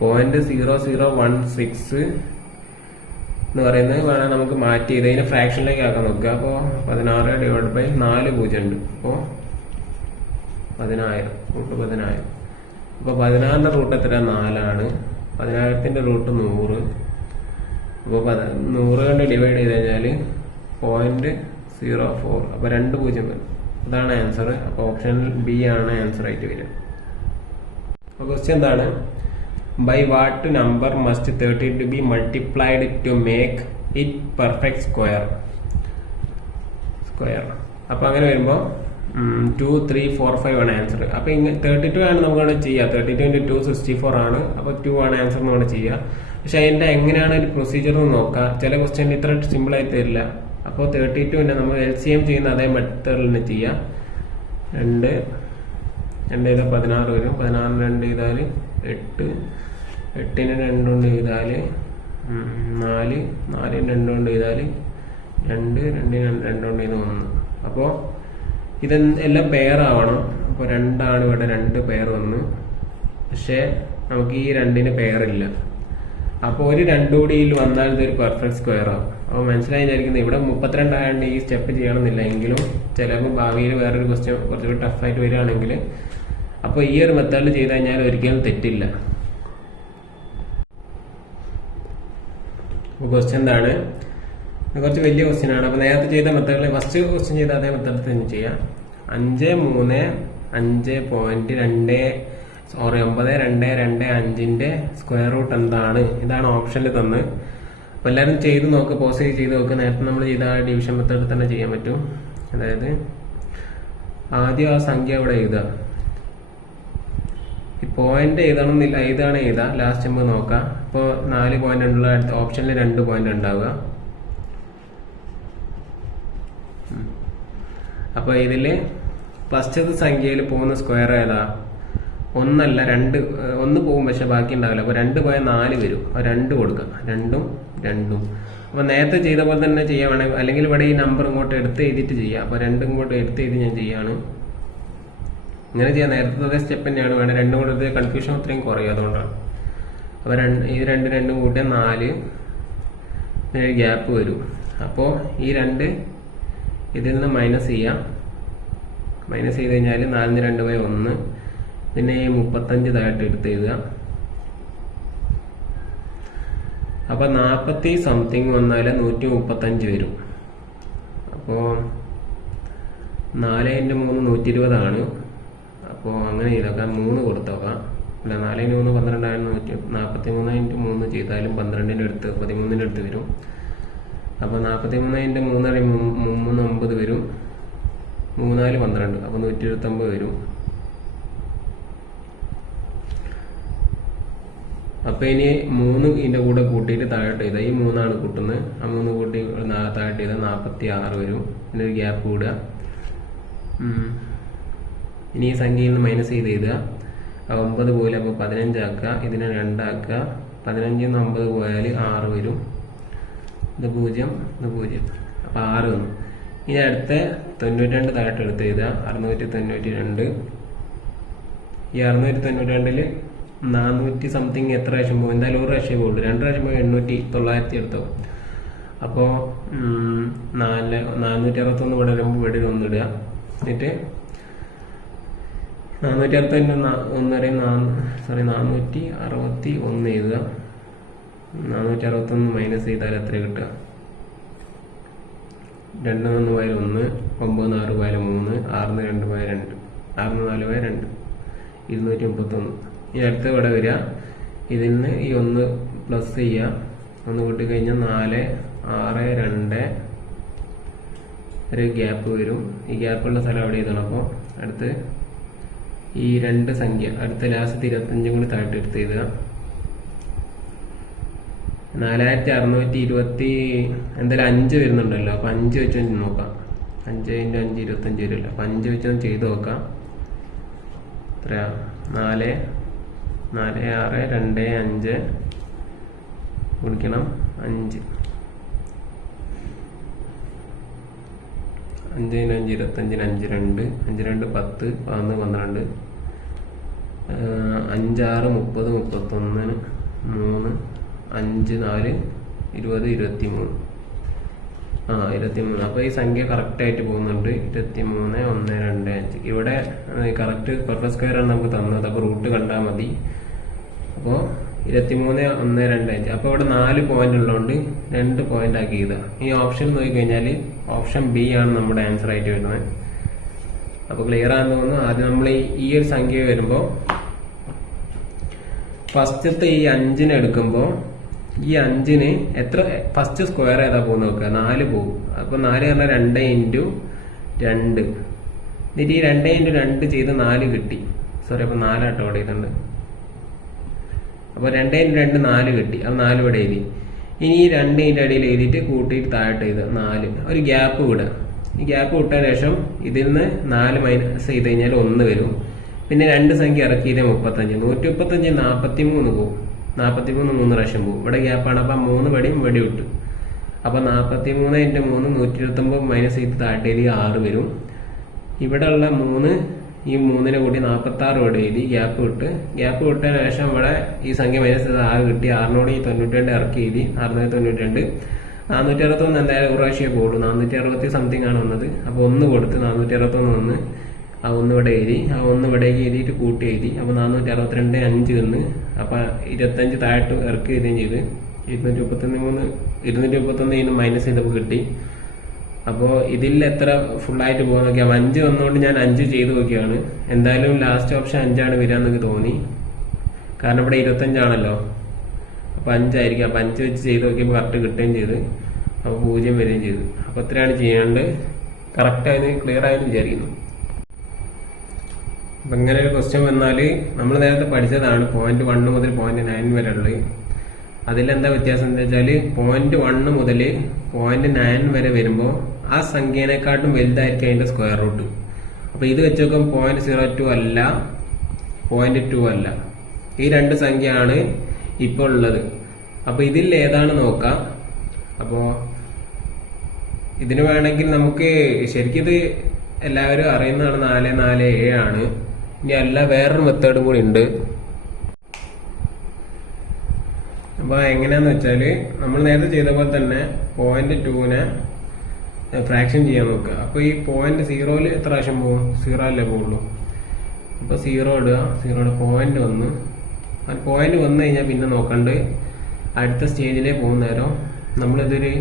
0.0016 എന്ന് പറയുന്നത് വേണം നമുക്ക് മാറ്റി ഇതിനെ ഫ്രാക്ഷനിലേക്ക് ആക്കാൻ നോക്കുക. അപ്പോൾ 16/4 പൂജ്യം ഉണ്ട്. അപ്പോൾ 10,000 റൂട്ട് 10,000. അപ്പോൾ 16ന്റെ റൂട്ട് എത്ര? 4 ആണ്. 10,000ന്റെ റൂട്ട് 100. അപ്പോൾ 100 കൊണ്ട് ഡിവൈഡ് ചെയ്ത് കഴിഞ്ഞാൽ 0.04. അപ്പോൾ 2 പൂജ്യം വരും. അതാണ് ആൻസർ. അപ്പോൾ ഓപ്ഷൻ ബി ആണ് ആൻസർ ആയിട്ട് വരിക. അപ്പോൾ ക്വസ്റ്റ്യൻ എന്താണ്? By what number must 32 be multiplied to make it perfect square? അപ്പൊ അങ്ങനെ വരുമ്പോൾ 2, 3, 4, 5 ആണ് ആൻസർ. അപ്പൊ 32 ആണ് നമുക്ക് ചെയ്യാം. 32 × 2 64 ആണ്. അപ്പൊ 2 ആണ് ആൻസർ നമ്മൾ ചെയ്യാം. പക്ഷെ അതിന്റെ എങ്ങനെയാണ് ഒരു പ്രൊസീജിയർ എന്ന് നോക്കാം. ചില ക്വസ്റ്റ്യൻ ഇത്ര സിമ്പിൾ ആയി തരില്ല. അപ്പോൾ 32 നമ്മൾ LCM ചെയ്യുന്ന അതേ മെത്തേഡിൽ തന്നെ ചെയ്യാം. 2 ചെയ്താൽ 16 വരും. 16 2 ചെയ്താൽ 8. 8ന് 2 കൊണ്ട് ചെയ്താൽ 4. 4ന് 2 കൊണ്ട് ചെയ്താൽ 2. 2ന് 2 കൊണ്ട് ചെയ്താൽ 1. അപ്പോൾ ഇത് എല്ലാം പെയർ ആവണം. അപ്പോൾ 2 ആണ് ഇവിടെ, 2 പെയർ വന്ന്. പക്ഷേ നമുക്ക് ഈ 2ന് പെയർ ഇല്ല. അപ്പോൾ ഒരു 2 കൂടി വന്നാൽ ഇതൊരു പെർഫെക്റ്റ് സ്ക്വയർ ആവും. അപ്പോൾ മനസ്സിലായി വിചാരിക്കുന്നത്. ഇവിടെ 32 ആയതുകൊണ്ട് ഈ സ്റ്റെപ്പ് ചെയ്യണമെന്നില്ല. എങ്കിലും ചിലപ്പോൾ ഭാവിയിൽ വേറൊരു ക്വസ്റ്റ്യൻ കുറച്ചുകൂടി ടഫായിട്ട് വരികയാണെങ്കിൽ അപ്പോൾ ഈ ഒരു മെത്തേഡിൽ ചെയ്ത് കഴിഞ്ഞാൽ ഒരിക്കലും തെറ്റില്ല. അപ്പോൾ ക്വസ്റ്റ്യൻ എന്താണ്? കുറച്ച് വലിയ ക്വസ്റ്റ്യൻ ആണ്. അപ്പോൾ നേരത്തെ ചെയ്ത മെത്തേഡിൽ ഫസ്റ്റ് ക്വസ്റ്റ്യൻ ചെയ്ത അതേ മെത്തേഡിൽ തന്നെ ചെയ്യാം. 5,3,5.92225ന്റെ സ്ക്വയർ റൂട്ട് എന്താണ്? ഇതാണ് ഓപ്ഷനിൽ തന്ന്. അപ്പോൾ എല്ലാവരും ചെയ്ത് നോക്ക്, പോസ് ചെയ്ത് നോക്ക്. നേരത്തെ നമ്മൾ ചെയ്ത ആ ഡിവിഷൻ മെത്തേഡിൽ തന്നെ ചെയ്യാൻ പറ്റും. അതായത് ആദ്യം ആ സംഖ്യ ഇവിടെ എഴുതുക. ഈ പോയിന്റ് എഴുതണമെന്നില്ല, ഇതാണ് എഴുതുക. ലാസ്റ്റ് നമുക്ക് നോക്കാം. ഇപ്പോൾ 4 പോയിന്റ് ഉള്ള അടുത്ത ഓപ്ഷനിൽ 2 പോയിന്റ് ഉണ്ടാവുക. അപ്പോൾ ഇതിൽ ഫസ്റ്റത്തെ സംഖ്യയിൽ പോകുന്ന സ്ക്വയർ ഏതാ? 1 അല്ല 2. 1 പോകും, പക്ഷെ ബാക്കി ഉണ്ടാവില്ല. അപ്പോൾ 2 പോയാൽ 4 വരും. അപ്പോൾ 2 കൊടുക്കാം. 2ഉം 2ഉം. അപ്പോൾ നേരത്തെ ചെയ്ത പോലെ തന്നെ ചെയ്യാൻ വേണമെങ്കിൽ, അല്ലെങ്കിൽ ഇവിടെ ഈ നമ്പർ ഇങ്ങോട്ട് എടുത്ത് എഴുതിയിട്ട് ചെയ്യാം. അപ്പോൾ 2 ഇങ്ങോട്ട് എടുത്ത് എഴുതി ഞാൻ ചെയ്യാണ്. ഇങ്ങനെ ചെയ്യാം. നേരത്തെ സ്റ്റെപ്പ് തന്നെയാണ്. വേണം 2 കൂടെ കൺഫ്യൂഷൻ അത്രയും കുറയും. അതുകൊണ്ടാണ്. അപ്പോൾ ഈ 2 കൂട്ടിയാൽ 4. പിന്നെ ഗ്യാപ്പ് വരും. അപ്പോൾ ഈ 2 ഇതിൽ നിന്ന് മൈനസ് ചെയ്യാം. മൈനസ് ചെയ്ത് കഴിഞ്ഞാൽ 4ന് 2/1. പിന്നെ ഈ 35 താഴോട്ട് എടുത്ത് എഴുതുക. അപ്പൊ 40 സംതിങ് വന്നാൽ 135 വരും. അപ്പോൾ 4 × 3 120 ആണ്. അപ്പോൾ അങ്ങനെ ചെയ്തേക്കാം. 3 കൊടുത്തോക്കാം. അല്ല 4 × 3 12 ആണ്. 43 × 3 ചെയ്താലും 12ന്റെ അടുത്ത് 13ന്റെ അടുത്ത് വരും. അപ്പോൾ 43 × 3 9 വരും. 3 4 12. അപ്പോൾ 129 വരും. അപ്പൊ ഇനി 3 ഇതിന്റെ കൂടെ കൂട്ടിയിട്ട് താഴോട്ട് ചെയ്താൽ ഈ 3 ആണ് കൂട്ടുന്നത്. ആ 3 കൂട്ടി താഴോട്ട് ചെയ്താൽ 46 വരും. പിന്നെ ഒരു ഗ്യാപ്പ് കൂടുക. ഇനി ഈ സംഖ്യയിൽ നിന്ന് മൈനസ് ചെയ്ത് എഴുതുക. 9 പോലെ അപ്പോൾ 15 ആക്കുക. ഇതിനെ 2 ആക്കുക. 15 ൽ 9 പോയാൽ 6 വരും. ഇത് 0, ഇത് 0. അപ്പോൾ 6 വന്നു. ഇനി അടുത്ത 92 താഴോട്ട് എടുത്ത് എഴുതുക. 692. ഈ 692 400 സംതിങ് എത്ര പ്രാവശ്യം പോകും? എന്തായാലും 1 പ്രാവശ്യം പോകുള്ളൂ. 2 പ്രാവശ്യം പോയി 900 എടുത്തോ. അപ്പോൾ 461 ഇവിടെ വരുമ്പോൾ ഇവിടെ 1 ഇടുക. എന്നിട്ട് 461 എഴുതുക. 461 മൈനസ് ചെയ്താൽ എത്ര കിട്ടുക? 2 1 പോയാൽ 1, 9 6 പോയാൽ 3, 6 2 പോയാൽ 2, 6 4 പോയാൽ 2, 231. ഈ അടുത്ത് ഇവിടെ വരിക. ഇതിൽ നിന്ന് ഈ 1 പ്ലസ് ചെയ്യുക. 1 കൂട്ടി കഴിഞ്ഞാൽ 4 6 2 ഒരു ഗ്യാപ്പ് വരും. ഈ ഗ്യാപ്പുള്ള സ്ഥലം അവിടെ എഴുതണം. അപ്പോൾ അടുത്ത് ഈ 2 സംഖ്യ അടുത്ത ലാസ്റ്റ് 25 കൂടി താഴ്ത്തി എടുത്ത് എഴുതുക. 4620 എന്തായാലും 5 വരുന്നുണ്ടല്ലോ. അപ്പോൾ 5 വെച്ച് നോക്കാം. 5 × 5 25 വരുമല്ലോ. അപ്പോൾ 5 വെച്ച് ചെയ്ത് നോക്കാം. എത്രയാ? 4 6 2 5 കുടിക്കണം 5. 5 × 5 25 5 2 5 2 10 11 12 5 6 30 31 3 5 4 20, 23. 23. അപ്പോൾ ഈ സംഖ്യ കറക്റ്റായിട്ട് പോകുന്നുണ്ട്. 23, 1, 2, 5. ഇവിടെ കറക്റ്റ് പെർഫെക്റ്റ് സ്ക്വയർ ആണ് നമുക്ക് തന്നത്. അപ്പോൾ റൂട്ട് കണ്ടാൽ മതി. അപ്പോൾ 23, 1, 2, 5. അപ്പോൾ ഇവിടെ 4 പോയിന്റ് ഉള്ളതുകൊണ്ട് 2 പോയിന്റ് ആക്കി ചെയ്താൽ. ഈ ഓപ്ഷൻ നോക്കിക്കഴിഞ്ഞാൽ ഓപ്ഷൻ ബി ആണ് നമ്മുടെ ആൻസർ ആയിട്ട് വരുന്നത്. അപ്പോൾ ക്ലിയർ ആണെന്ന് തോന്നുന്നു. ആദ്യം നമ്മൾ ഈ ഒരു സംഖ്യ വരുമ്പോൾ ഫസ്റ്റത്തെ ഈ 5 എടുക്കുമ്പോൾ ഈ 5 എത്ര ഫസ്റ്റ് സ്ക്വയർ ഏതാ പോകുന്ന നോക്കുക. 4 പോകും. അപ്പൊ 4 പറഞ്ഞാൽ 2 ഇൻറ്റു 2. എന്നിട്ട് ഈ 2 ഇൻറ്റു 2 ചെയ്ത് 4 കിട്ടി. സോറി, അപ്പൊ 4 ആട്ടോ ഇവിടെ ചെയ്തിട്ടുണ്ട്. അപ്പൊ 2 ഇൻറ്റു 2 4 കിട്ടി. അപ്പൊ 4 ഇവിടെ എഴുതി. ഇനി ഈ 2 ഇൻറ്റു ഇടയിൽ എഴുതിയിട്ട് കൂട്ടിയിട്ട് താഴോട്ട് ചെയ്ത് 4 ഒരു ഗ്യാപ്പ് വിടുക. ഈ ഗ്യാപ്പ് വിട്ടതിന് ശേഷം ഇതിൽ നിന്ന് 4 മൈനസ് ചെയ്ത് കഴിഞ്ഞാൽ 1 വരും. പിന്നെ 2 സംഖ്യ ഇറക്കിയത് 35. 135 43 പോകും. 43 3 പ്രാവശ്യം പോകും. ഇവിടെ ഗ്യാപ്പാണ്. അപ്പൊ 3 വടിയും വെടി വിട്ടു. അപ്പൊ 43 × 3 129 മൈനസ് ചെയ്ത് താഴേക്ക് 6 വരും. ഇവിടെ ഉള്ള 3 ഈ 3നെ കൂടി 46 ഇവിടെ എഴുതി ഗ്യാപ്പ് വിട്ടതിന് ശേഷം ഇവിടെ ഈ സംഖ്യ മൈനസ് ചെയ്ത് 6 കിട്ടി. 6നോട് ഈ 92 ഇറക്കി എഴുതി. 692. 461 എന്തായാലും ഒരു പ്രാവശ്യമേ പോകുള്ളൂ. 460 സംതിങ് ആണ് വന്നത്. അപ്പൊ 1 കൊടുത്ത് 461 വന്ന് ആ 1 ഇവിടെ എഴുതി. ആ 1 ഇവിടേക്ക് എഴുതിയിട്ട് കൂട്ടി എഴുതി. അപ്പൊ 462 5 വന്ന്. അപ്പൊ 25 താഴോട്ട് ഇറക്കി എഴുതുകയും ചെയ്ത് 231 മൈനസ് ചെയ്തപ്പോൾ കിട്ടി. അപ്പോൾ ഇതിൽ എത്ര ഫുള്ളായിട്ട് പോകാൻ നോക്കിയാൽ 5 വന്നുകൊണ്ട് ഞാൻ 5 ചെയ്ത് നോക്കിയാണ്. എന്തായാലും ലാസ്റ്റ് ഓപ്ഷൻ 5 വരാമെന്നൊക്കെ തോന്നി. കാരണം ഇവിടെ 25 ആണല്ലോ. അപ്പൊ 5 ആയിരിക്കും. അപ്പൊ 5 വെച്ച് ചെയ്ത് നോക്കിയപ്പോൾ കറക്റ്റ് കിട്ടുകയും ചെയ്ത്. അപ്പൊ 0 വരികയും ചെയ്തു. അപ്പൊ എത്രയാണ് ചെയ്യാണ്ട് കറക്റ്റ് ആയത് ക്ലിയർ ആയെന്ന് വിചാരിക്കുന്നു. അപ്പൊ ഇങ്ങനെ ഒരു ക്വസ്റ്റ്യൻ വന്നാൽ നമ്മൾ നേരത്തെ പഠിച്ചതാണ് പോയിന്റ് 1 മുതൽ പോയിന്റ് 9 വരെ ഉള്ളത്. അതിലെന്താ വ്യത്യാസം എന്താ വെച്ചാൽ പോയിന്റ് 1 മുതൽ പോയിന്റ് 9 വരെ വരുമ്പോൾ ആ സംഖ്യനെക്കാട്ടും വലുതായിരിക്കും അതിന്റെ സ്ക്വയർ റൂട്ട്. അപ്പൊ ഇത് വെച്ച് നോക്കുമ്പോൾ പോയിന്റ് 02 അല്ല, പോയിന്റ് 2 അല്ല. ഈ 2 സംഖ്യയാണ് ഇപ്പോൾ ഉള്ളത്. അപ്പൊ ഇതിൽ ഏതാണ് നോക്കാം. അപ്പോ ഇതിന് വേണമെങ്കിൽ നമുക്ക് ശരിക്കും ഇത് എല്ലാവരും അറിയുന്നതാണ്. 4, 4, 7 ആണ്. ഇനി അല്ല വേറൊരു മെത്തേഡും കൂടി ഉണ്ട്. അപ്പൊ എങ്ങനെയാന്ന് വെച്ചാല് നമ്മൾ നേരത്തെ ചെയ്ത പോലെ തന്നെ പോയിന്റ് 2നെ ഫ്രാക്ഷൻ ചെയ്യാൻ നോക്കുക. അപ്പൊ ഈ പോയിന്റ് 0 എത്ര പ്രാവശ്യം പോകും? 0 അല്ലേ പോകുള്ളൂ. അപ്പൊ 0 ഇടുക. 0 പോയിന്റ് 1. പോയിന്റ് വന്നു കഴിഞ്ഞാൽ പിന്നെ നോക്കണ്ട് അടുത്ത സ്റ്റേജിലേ പോകുന്ന നേരം നമ്മളിതൊരു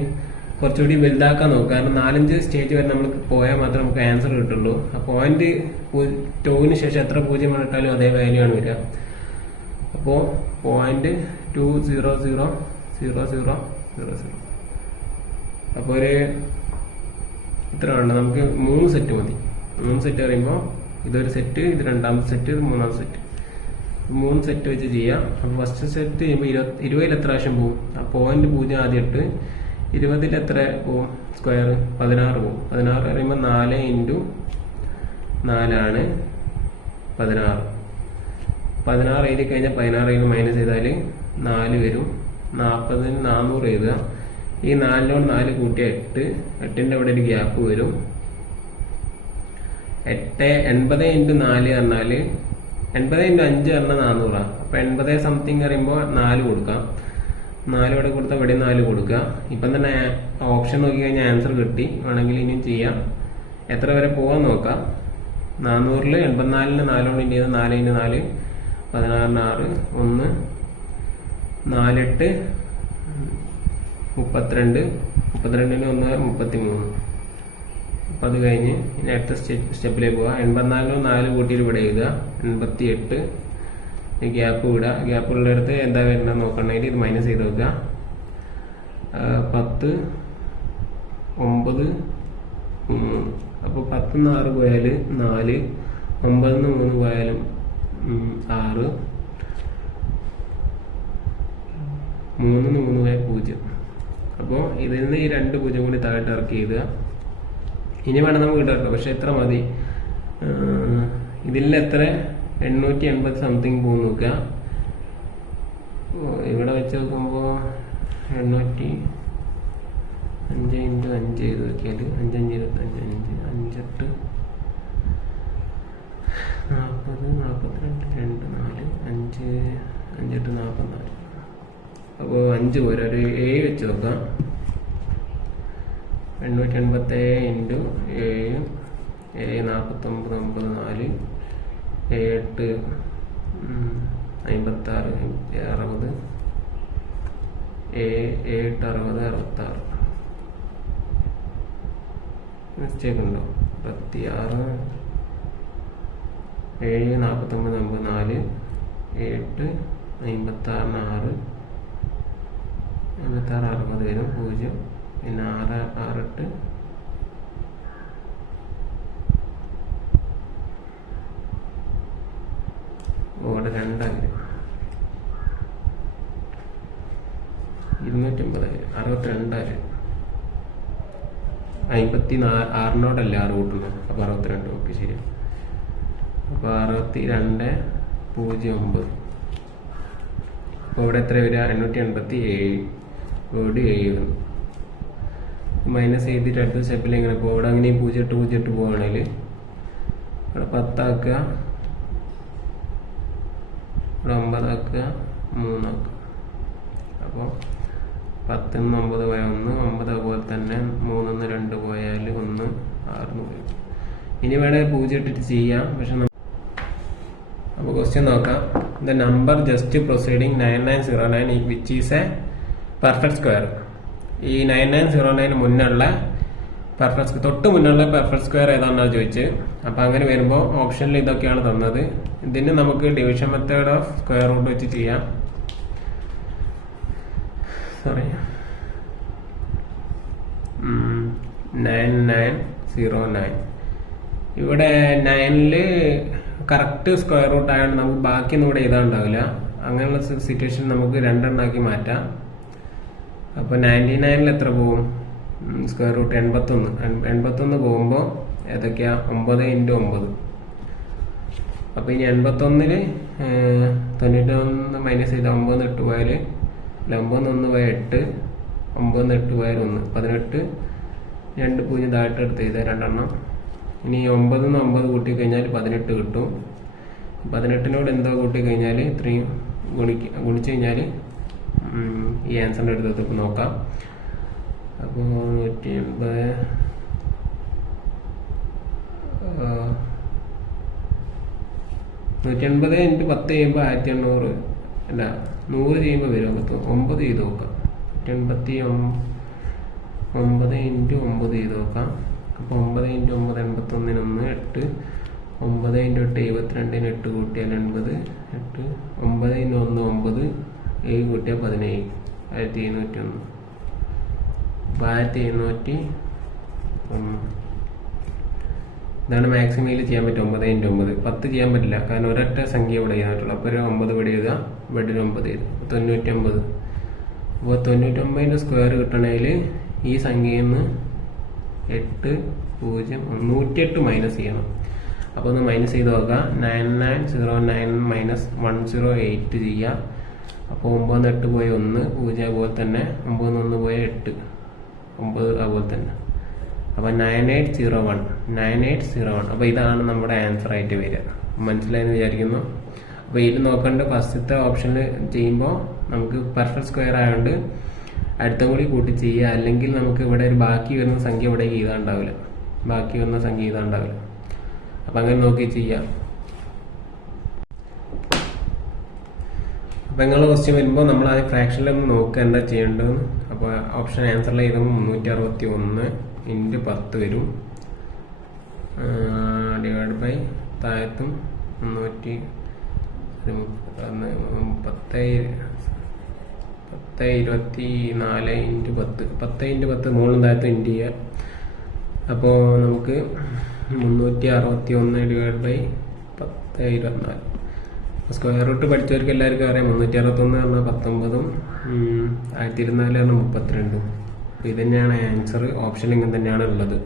കുറച്ചുകൂടി വലുതാക്കാൻ നോക്കുക. കാരണം 4-5 സ്റ്റേജ് വരെ നമ്മൾ പോയാൽ മാത്രമേ നമുക്ക് ആൻസർ കിട്ടുള്ളൂ. ആ പോയിന്റ് 2ന് ശേഷം എത്ര 0 ഇട്ടാലും അതേ വാല്യൂ ആണ് വരിക. അപ്പോ പോയിന്റ് 2000000. അപ്പൊ ഒരു ഇത്ര ഉണ്ട്. നമുക്ക് 3 സെറ്റ് മതി. 3 സെറ്റ് പറയുമ്പോൾ ഇതൊരു സെറ്റ്, ഇത് രണ്ടാമത്തെ സെറ്റ്, ഇത് മൂന്നാമത്തെ സെറ്റ്. 3 സെറ്റ് വെച്ച് ചെയ്യാം. അപ്പൊ ഫസ്റ്റ് സെറ്റ് ചെയ്യുമ്പോൾ 20 എത്ര പ്രാവശ്യം പോകും? ആ പോയിന്റ് 0 ആദ്യം ഇട്ട് 20 എത്ര പോവും? സ്ക്വയർ 16 പോവും. 16 പറയുമ്പോൾ 4 × 4 ആണ് 16. 16 എഴുതി കഴിഞ്ഞാൽ 16 മൈനസ് ചെയ്താൽ 4 വരും. 40 400 എഴുതുക. ഈ 4നോട് 4 കൂട്ടിയ 8. 8ന്റെ ഇവിടെ ഒരു ഗ്യാപ്പ് വരും. 80 × 4 പറഞ്ഞാൽ 80 × 5 പറഞ്ഞാൽ 400. അപ്പൊ 80 സംതിങ് പറയുമ്പോൾ 4 കൊടുക്കാം. 4 ഇവിടെ കൊടുത്താൽ ഇവിടെ 4 കൊടുക്കുക. ഇപ്പം തന്നെ ഓപ്ഷൻ നോക്കി കഴിഞ്ഞാൽ ആൻസർ കിട്ടി. വേണമെങ്കിൽ ഇനിയും ചെയ്യാം. എത്ര വരെ പോവാൻ നോക്കാം. 400-ൽ 84-ന് 4 കൊണ്ട് ഇനി 4 × 4 16-ന് 6 1 4 8 32 32-ന് 1 33. അപ്പൊ അത് കഴിഞ്ഞ് ഇനി അടുത്ത സ്റ്റെപ്പിലേക്ക് പോവാം. 84-ന് 4 കൂട്ടിയിൽ ഇവിടെ എഴുതുക. 88 ഗ്യാപ്പ് വിടുക. ഗ്യാപ്പ് ഉള്ളിടത്ത് എന്താ വരുന്നത് നോക്കണമെങ്കിൽ ഇത് മൈനസ് ചെയ്ത് വെക്കുക. 10 9 3. അപ്പോൾ 10-ന് 6 പോയാൽ 4, 9-ന് 3 പോയാലും 6, 3-ന് 3 പോയാൽ 0. അപ്പോൾ ഇതിൽ നിന്ന് ഈ 2 0 കൂടി താഴോട്ട് ഇറക്കി എഴുതുക. ഇനി വേണം നമുക്ക് കിട്ടാം. പക്ഷെ എത്ര മതി? ഇതിൽ എത്ര 880 സംതിങ് പോകും നോക്കുക. ഇവിടെ വെച്ച് നോക്കുമ്പോൾ 805 × 5 ചെയ്ത് നോക്കിയാൽ 5 5 25 5 5 8 40 42 2 4 5 5 8 44. അപ്പോൾ 5 പോരാ, ഒരു 7 വെച്ച് നോക്കാം. 887 ഇൻറ്റു 7, 49, 94, 8, 56, 60, 7, 60, 66. മിസ്റ്റേക്ക് ഉണ്ടോ? 26, 7, 49, 54, 8, 56, 60 വരും. 0, പിന്നെ 6, 8, ഇവിടെ 2 250, 62, 56 6 കൂട്ടുന്നു. അപ്പോൾ 62. ഓക്കെ, ശരി. അപ്പോൾ 62, 09. അപ്പോൾ ഇവിടെ എത്ര വരിക? 887. ഇവിടെ 7 വന്നു. മൈനസ് ചെയ്തിട്ട് അടുത്ത സ്റ്റെപ്പിൽ എങ്ങനെ പോകും? ഇവിടെ അങ്ങനെയും 0.8 പോവുകയാണെങ്കിൽ ഇവിടെ 10 ആക്കുക, ഇവിടെ 9 ആക്കുക, 3 ആക്കുക. അപ്പോൾ 10 9 പോയ 1, 9 അതുപോലെ തന്നെ 3 2 പോയാൽ 1, 6 പോയി. ഇനി വേണേൽ 0 ഇട്ടിട്ട് ചെയ്യാം. പക്ഷെ അപ്പോൾ ക്വസ്റ്റ്യൻ നോക്കാം. The number just proceeding 9909 which is A perfect square. ഈ 9909 മുന്നുള്ള പെർഫെക്റ്റ്, തൊട്ട് മുന്നുള്ള പെർഫെക്റ്റ് സ്ക്വയർ ഏതാണെന്നാണ് ചോദിച്ച്. അപ്പം അങ്ങനെ വരുമ്പോൾ ഓപ്ഷനിൽ ഇതൊക്കെയാണ് തന്നത്. ഇതിന് നമുക്ക് division method of square root വെച്ച് ചെയ്യാം. സോറി, 9909. ഇവിടെ 9ൽ കറക്റ്റ് സ്ക്വയർ റൂട്ട് ആയതുകൊണ്ട് നമുക്ക് ബാക്കിയൊന്നും ഇവിടെ എഴുതാനുണ്ടാവില്ല. അങ്ങനെയുള്ള സിറ്റുവേഷൻ നമുക്ക് 2 എണ്ണാക്കി മാറ്റാം. അപ്പോൾ 99ൽ എത്ര പോകും? സ്ക്വയർ റൂട്ട് 81 പോകുമ്പോൾ ഏതൊക്കെയാ? 9 ഇൻറ്റു 9. അപ്പോൾ ഇനി 81ൽ 91 മൈനസ് ചെയ്താൽ 9 8 പോയാൽ 9 1 പോയാൽ 8, 9 8 പോയാൽ 1, 18. 2 0 താഴെ എടുത്ത് ചെയ്താൽ 2 എണ്ണം. ഇനി 9 9 കൂട്ടി കഴിഞ്ഞാൽ 18 കിട്ടും. 18നോട് എന്തോ കൂട്ടി കഴിഞ്ഞാൽ ഇത്രയും ഗുണിച്ച് കഴിഞ്ഞാൽ ഈ ആൻസറിൻ്റെ അടുത്ത് നോക്കാം. അപ്പോൾ 180 180 ഇൻറ്റു 10 ചെയ്യുമ്പോൾ 1800 അല്ല 100 ചെയ്യുമ്പോൾ വരും. 9 ചെയ്ത് നോക്കാം. 189 ഇൻറ്റു 9 ചെയ്ത് നോക്കാം. അപ്പോൾ 9 ഇൻറ്റു 9 81 8, 9 ഇൻറ്റു 8 72, 8 കൂട്ടിയാൽ 80, 8, 9 ഇൻറ്റു 1 9, 7 കൂട്ടിയാൽ 17, 1701. 1701. ഇതാണ് മാക്സിമയിൽ ചെയ്യാൻ പറ്റും. 9 ഇൻറ്റു 9. 10 ചെയ്യാൻ പറ്റില്ല, കാരണം ഒരൊറ്റ സംഖ്യ ഇവിടെ ചെയ്യാൻ പറ്റുള്ളൂ. അപ്പോൾ ഒരു 9 ഇവിടെ എഴുതുക, ബെഡിൽ 9 എഴുതുക. 99. അപ്പോൾ 99ൻ്റെ സ്ക്വയർ കിട്ടണമെങ്കിൽ ഈ സംഖ്യയിൽ നിന്ന് 8 0 108 മൈനസ് ചെയ്യണം. അപ്പോൾ ഒന്ന് മൈനസ് ചെയ്ത് നോക്കാം. 9909 മൈനസ് 108 ചെയ്യുക. അപ്പോൾ 9 8 പോയ 1, 0 അതുപോലെ തന്നെ, 9 1 പോയ 8, 9 അതുപോലെ തന്നെ. അപ്പോൾ 9801. അപ്പോൾ ഇതാണ് നമ്മുടെ ആൻസർ ആയിട്ട് വരിക. മനസ്സിലായെന്ന് വിചാരിക്കുന്നു. അപ്പോൾ ഇതിൽ നോക്കേണ്ട ഫസ്റ്റത്തെ ഓപ്ഷനിൽ ചെയ്യുമ്പോൾ നമുക്ക് പെർഫെക്റ്റ് സ്ക്വയർ ആയതുകൊണ്ട് അടുത്ത കൂടി കൂട്ടി ചെയ്യുക. അല്ലെങ്കിൽ നമുക്ക് ഇവിടെ ഒരു ബാക്കി വരുന്ന സംഖ്യ ഇവിടെ എഴുതാണ്ടാവില്ല. അപ്പം അങ്ങനെ നോക്കി ചെയ്യാം. അപ്പം നിങ്ങളുടെ ക്വസ്റ്റ്യൻ വരുമ്പോൾ നമ്മൾ ആ ഫ്രാക്ഷനിലൊന്ന് നോക്കുക എന്താ ചെയ്യേണ്ടതെന്ന്. അപ്പോൾ ഓപ്ഷൻ ആൻസറിൽ എഴുതുമ്പോൾ 361 ഇൻറ്റു 10 വരും. ഡിവൈഡ് ബൈ താഴത്തും 10 24 ഇൻറ്റു 10 ഇൻറ്റു 10 മുകളിലും താഴത്തും ഇൻറ്റു ചെയ്യുക. അപ്പോൾ നമുക്ക് 361 ഡിവൈഡ് ബൈ 10 24. സ്ക്വയർ റൂട്ട് പഠിച്ചവർക്ക് എല്ലാവർക്കും അറിയാം. 361 പറഞ്ഞാൽ 19, 1024 പറഞ്ഞാൽ 32. അപ്പോൾ ഇത് തന്നെയാണ് ആൻസർ. ഓപ്ഷൻ ഇങ്ങനെ തന്നെയാണ് ഉള്ളത്.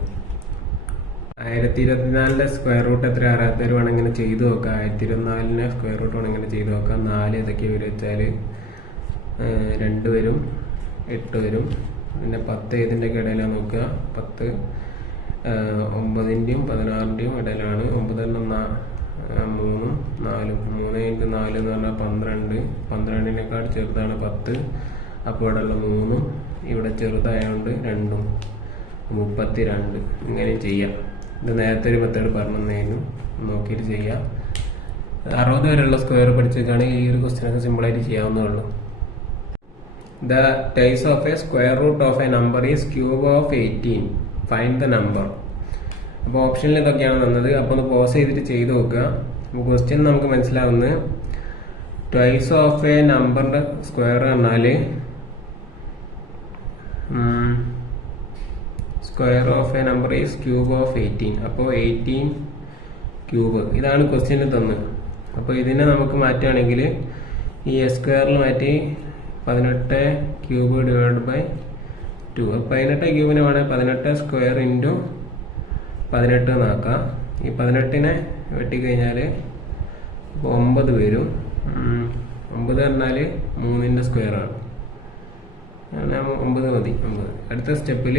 1024ന്റെ സ്ക്വയർ റൂട്ട് എത്ര അറിയാത്തവർ വേണം ഇങ്ങനെ ചെയ്ത് നോക്കാം. 1024ന്റെ സ്ക്വയർ റൂട്ട് വേണം ഇങ്ങനെ ചെയ്ത് നോക്കാം. 4 ഏതൊക്കെയാണ് വരും വെച്ചാൽ 2 വരും, 8 വരും. പിന്നെ 10 ഏതിൻ്റെയൊക്കെ ഇടയിലാണ് നോക്കുക. 10 9ൻ്റെയും 16ൻ്റെയും ഇടയിലാണ്. 9 3 4, 3 ഇൻറ്റു 4 എന്ന് പറഞ്ഞാൽ 12, 12നെക്കാൾ ചെറുതാണ് 10. അപ്പോൾ ഇവിടെയുള്ള 3 ഇവിടെ ചെറുതായതുകൊണ്ട് 2 32 ഇങ്ങനെയും ചെയ്യാം. ഇത് നേരത്തെ ഒരു മെത്തേഡ് പറഞ്ഞു നോക്കിയിട്ട് ചെയ്യാം. 60 വരെയുള്ള സ്ക്വയർ പഠിച്ചേക്കാണെങ്കിൽ ഈ ഒരു ക്വസ്റ്റ്യനൊക്കെ സിമ്പിളായിട്ട് ചെയ്യാവുന്നതുള്ളൂ. The twice of a square root of a number is cube of 18. Find the number. അപ്പോൾ ഓപ്ഷനിൽ ഇതൊക്കെയാണ് തന്നത്. അപ്പോൾ ഒന്ന് പോസ് ചെയ്തിട്ട് ചെയ്ത് നോക്കുക. അപ്പോൾ ക്വസ്റ്റ്യൻ നമുക്ക് മനസ്സിലാവുന്നത് ട്വൈസ് ഓഫ് എ നമ്പറിന്റെ സ്ക്വയർ പറഞ്ഞാൽ square of a number is cube of 18. അപ്പോൾ 18 ക്യൂബ് ഇതാണ് ക്വസ്റ്റ്യനിൽ തന്നത്. അപ്പോൾ ഇതിനെ നമുക്ക് മാറ്റുകയാണെങ്കിൽ ഈ എ സ്ക്വയറിൽ മാറ്റി 18 ക്യൂബ് ഡിവൈഡ് ബൈ 2. 18 ക്യൂബിന് വേണേൽ 18 സ്ക്വയർ ഇൻറ്റു 18 എന്നാക്കാം. ഈ 18നെ വെട്ടിക്കഴിഞ്ഞാൽ 9 വരും. 9 പറഞ്ഞാൽ 3ന്റെ സ്ക്വയർ ആണ്. 9 മതി. 9. അടുത്ത സ്റ്റെപ്പിൽ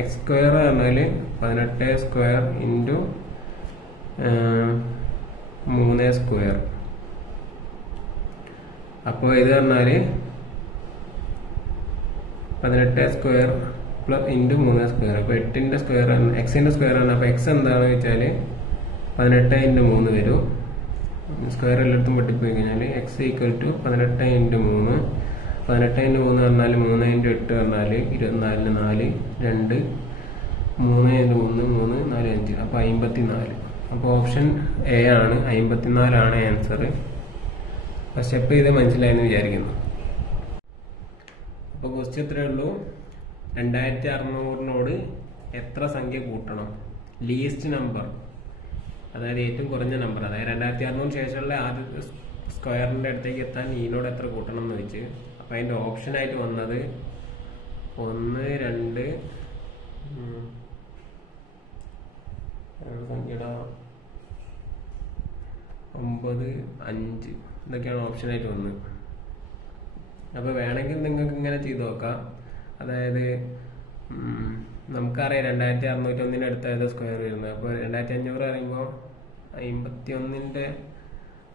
എക്സ് സ്ക്വയർ പറഞ്ഞാൽ 18 സ്ക്വയർ ഇൻറ്റു 3 സ്ക്വയർ. അപ്പോൾ ഇത് പറഞ്ഞാൽ 18 സ്ക്വയർ പ്ലസ് ഇൻറ്റു 3 സ്ക്വയർ. അപ്പോൾ 8ന്റെ സ്ക്വയർ ആണ്, എക്സിന്റെ സ്ക്വയർ ആണ്. അപ്പോൾ എക്സ് എന്താണെന്ന് വെച്ചാൽ 18 ഇൻറ്റു 3 വരും. സ്ക്വയർ എല്ലായിടത്തും വെട്ടിപ്പോയി കഴിഞ്ഞാൽ x equal to 18 into 3. 18 into 3 പറഞ്ഞാൽ 3 ഇൻറ്റു 8 പറഞ്ഞാൽ 24ന് 4 2 3 ഇൻറ്റു 3 3 4 5. അപ്പോൾ 54. അപ്പോൾ ഓപ്ഷൻ എ ആണ്, 54 ആണ് ആൻസർ. സ്റ്റെപ്പ് ചെയ്ത് മനസ്സിലായെന്ന് വിചാരിക്കുന്നു. അപ്പോൾ ക്വസ്റ്റ്യൻ ഇത്രയേ ഉള്ളൂ. 2600 എത്ര സംഖ്യ കൂട്ടണം? ലീസ്റ്റ് നമ്പർ, അതായത് ഏറ്റവും കുറഞ്ഞ നമ്പർ, അതായത് 2600 ശേഷമുള്ള ആദ്യത്തെ സ്ക്വയറിന്റെ അടുത്തേക്ക് എത്താൻ ഈനോട് എത്ര കൂട്ടണം എന്ന് വെച്ച്. അപ്പം അതിൻ്റെ ഓപ്ഷനായിട്ട് വന്നത് 1 2 സംഖ്യയുടെ 9 5 ഇതൊക്കെയാണ് ഓപ്ഷനായിട്ട് വന്നത്. അപ്പോൾ വേണമെങ്കിൽ നിങ്ങൾക്ക് ഇങ്ങനെ ചെയ്ത് നോക്കാം. അതായത് നമുക്കറിയാം 2601 അടുത്തായത് സ്ക്വയർ വരുന്നത്. അപ്പോൾ 2500 പറയുമ്പോൾ 51ന്റെ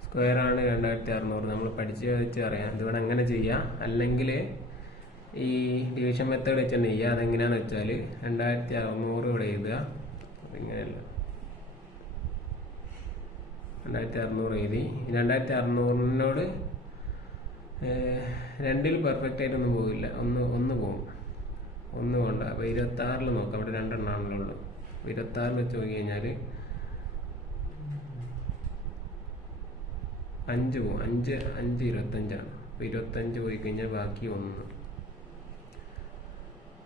സ്ക്വയർ ആണ് 2600. നമ്മൾ പഠിച്ച് വെച്ച് അറിയാം. ഇതിവിടെ അങ്ങനെ ചെയ്യാം. അല്ലെങ്കിൽ ഈ ഡിവിഷൻ മെത്തേഡ് വെച്ച് തന്നെ ചെയ്യുക. അതെങ്ങനെയാണെന്ന് വെച്ചാൽ 2600 ഇവിടെ എഴുതുക. ഇങ്ങനെയല്ല, 2600 എഴുതി. 2600നോട് 2ൽ പെർഫെക്റ്റ് ആയിട്ടൊന്നും പോകില്ല. ഒന്ന് പോകും, 1 പോകണ്ട. അപ്പോൾ 26ൽ നോക്കാം. അവിടെ 2 എണ്ണമാണല്ലോ ഉള്ളൂ. 26ൽ വെച്ച് നോക്കി കഴിഞ്ഞാൽ 5 പോകും. 5 25ആണ്. അപ്പോൾ 25 പോയി കഴിഞ്ഞാൽ ബാക്കി 1.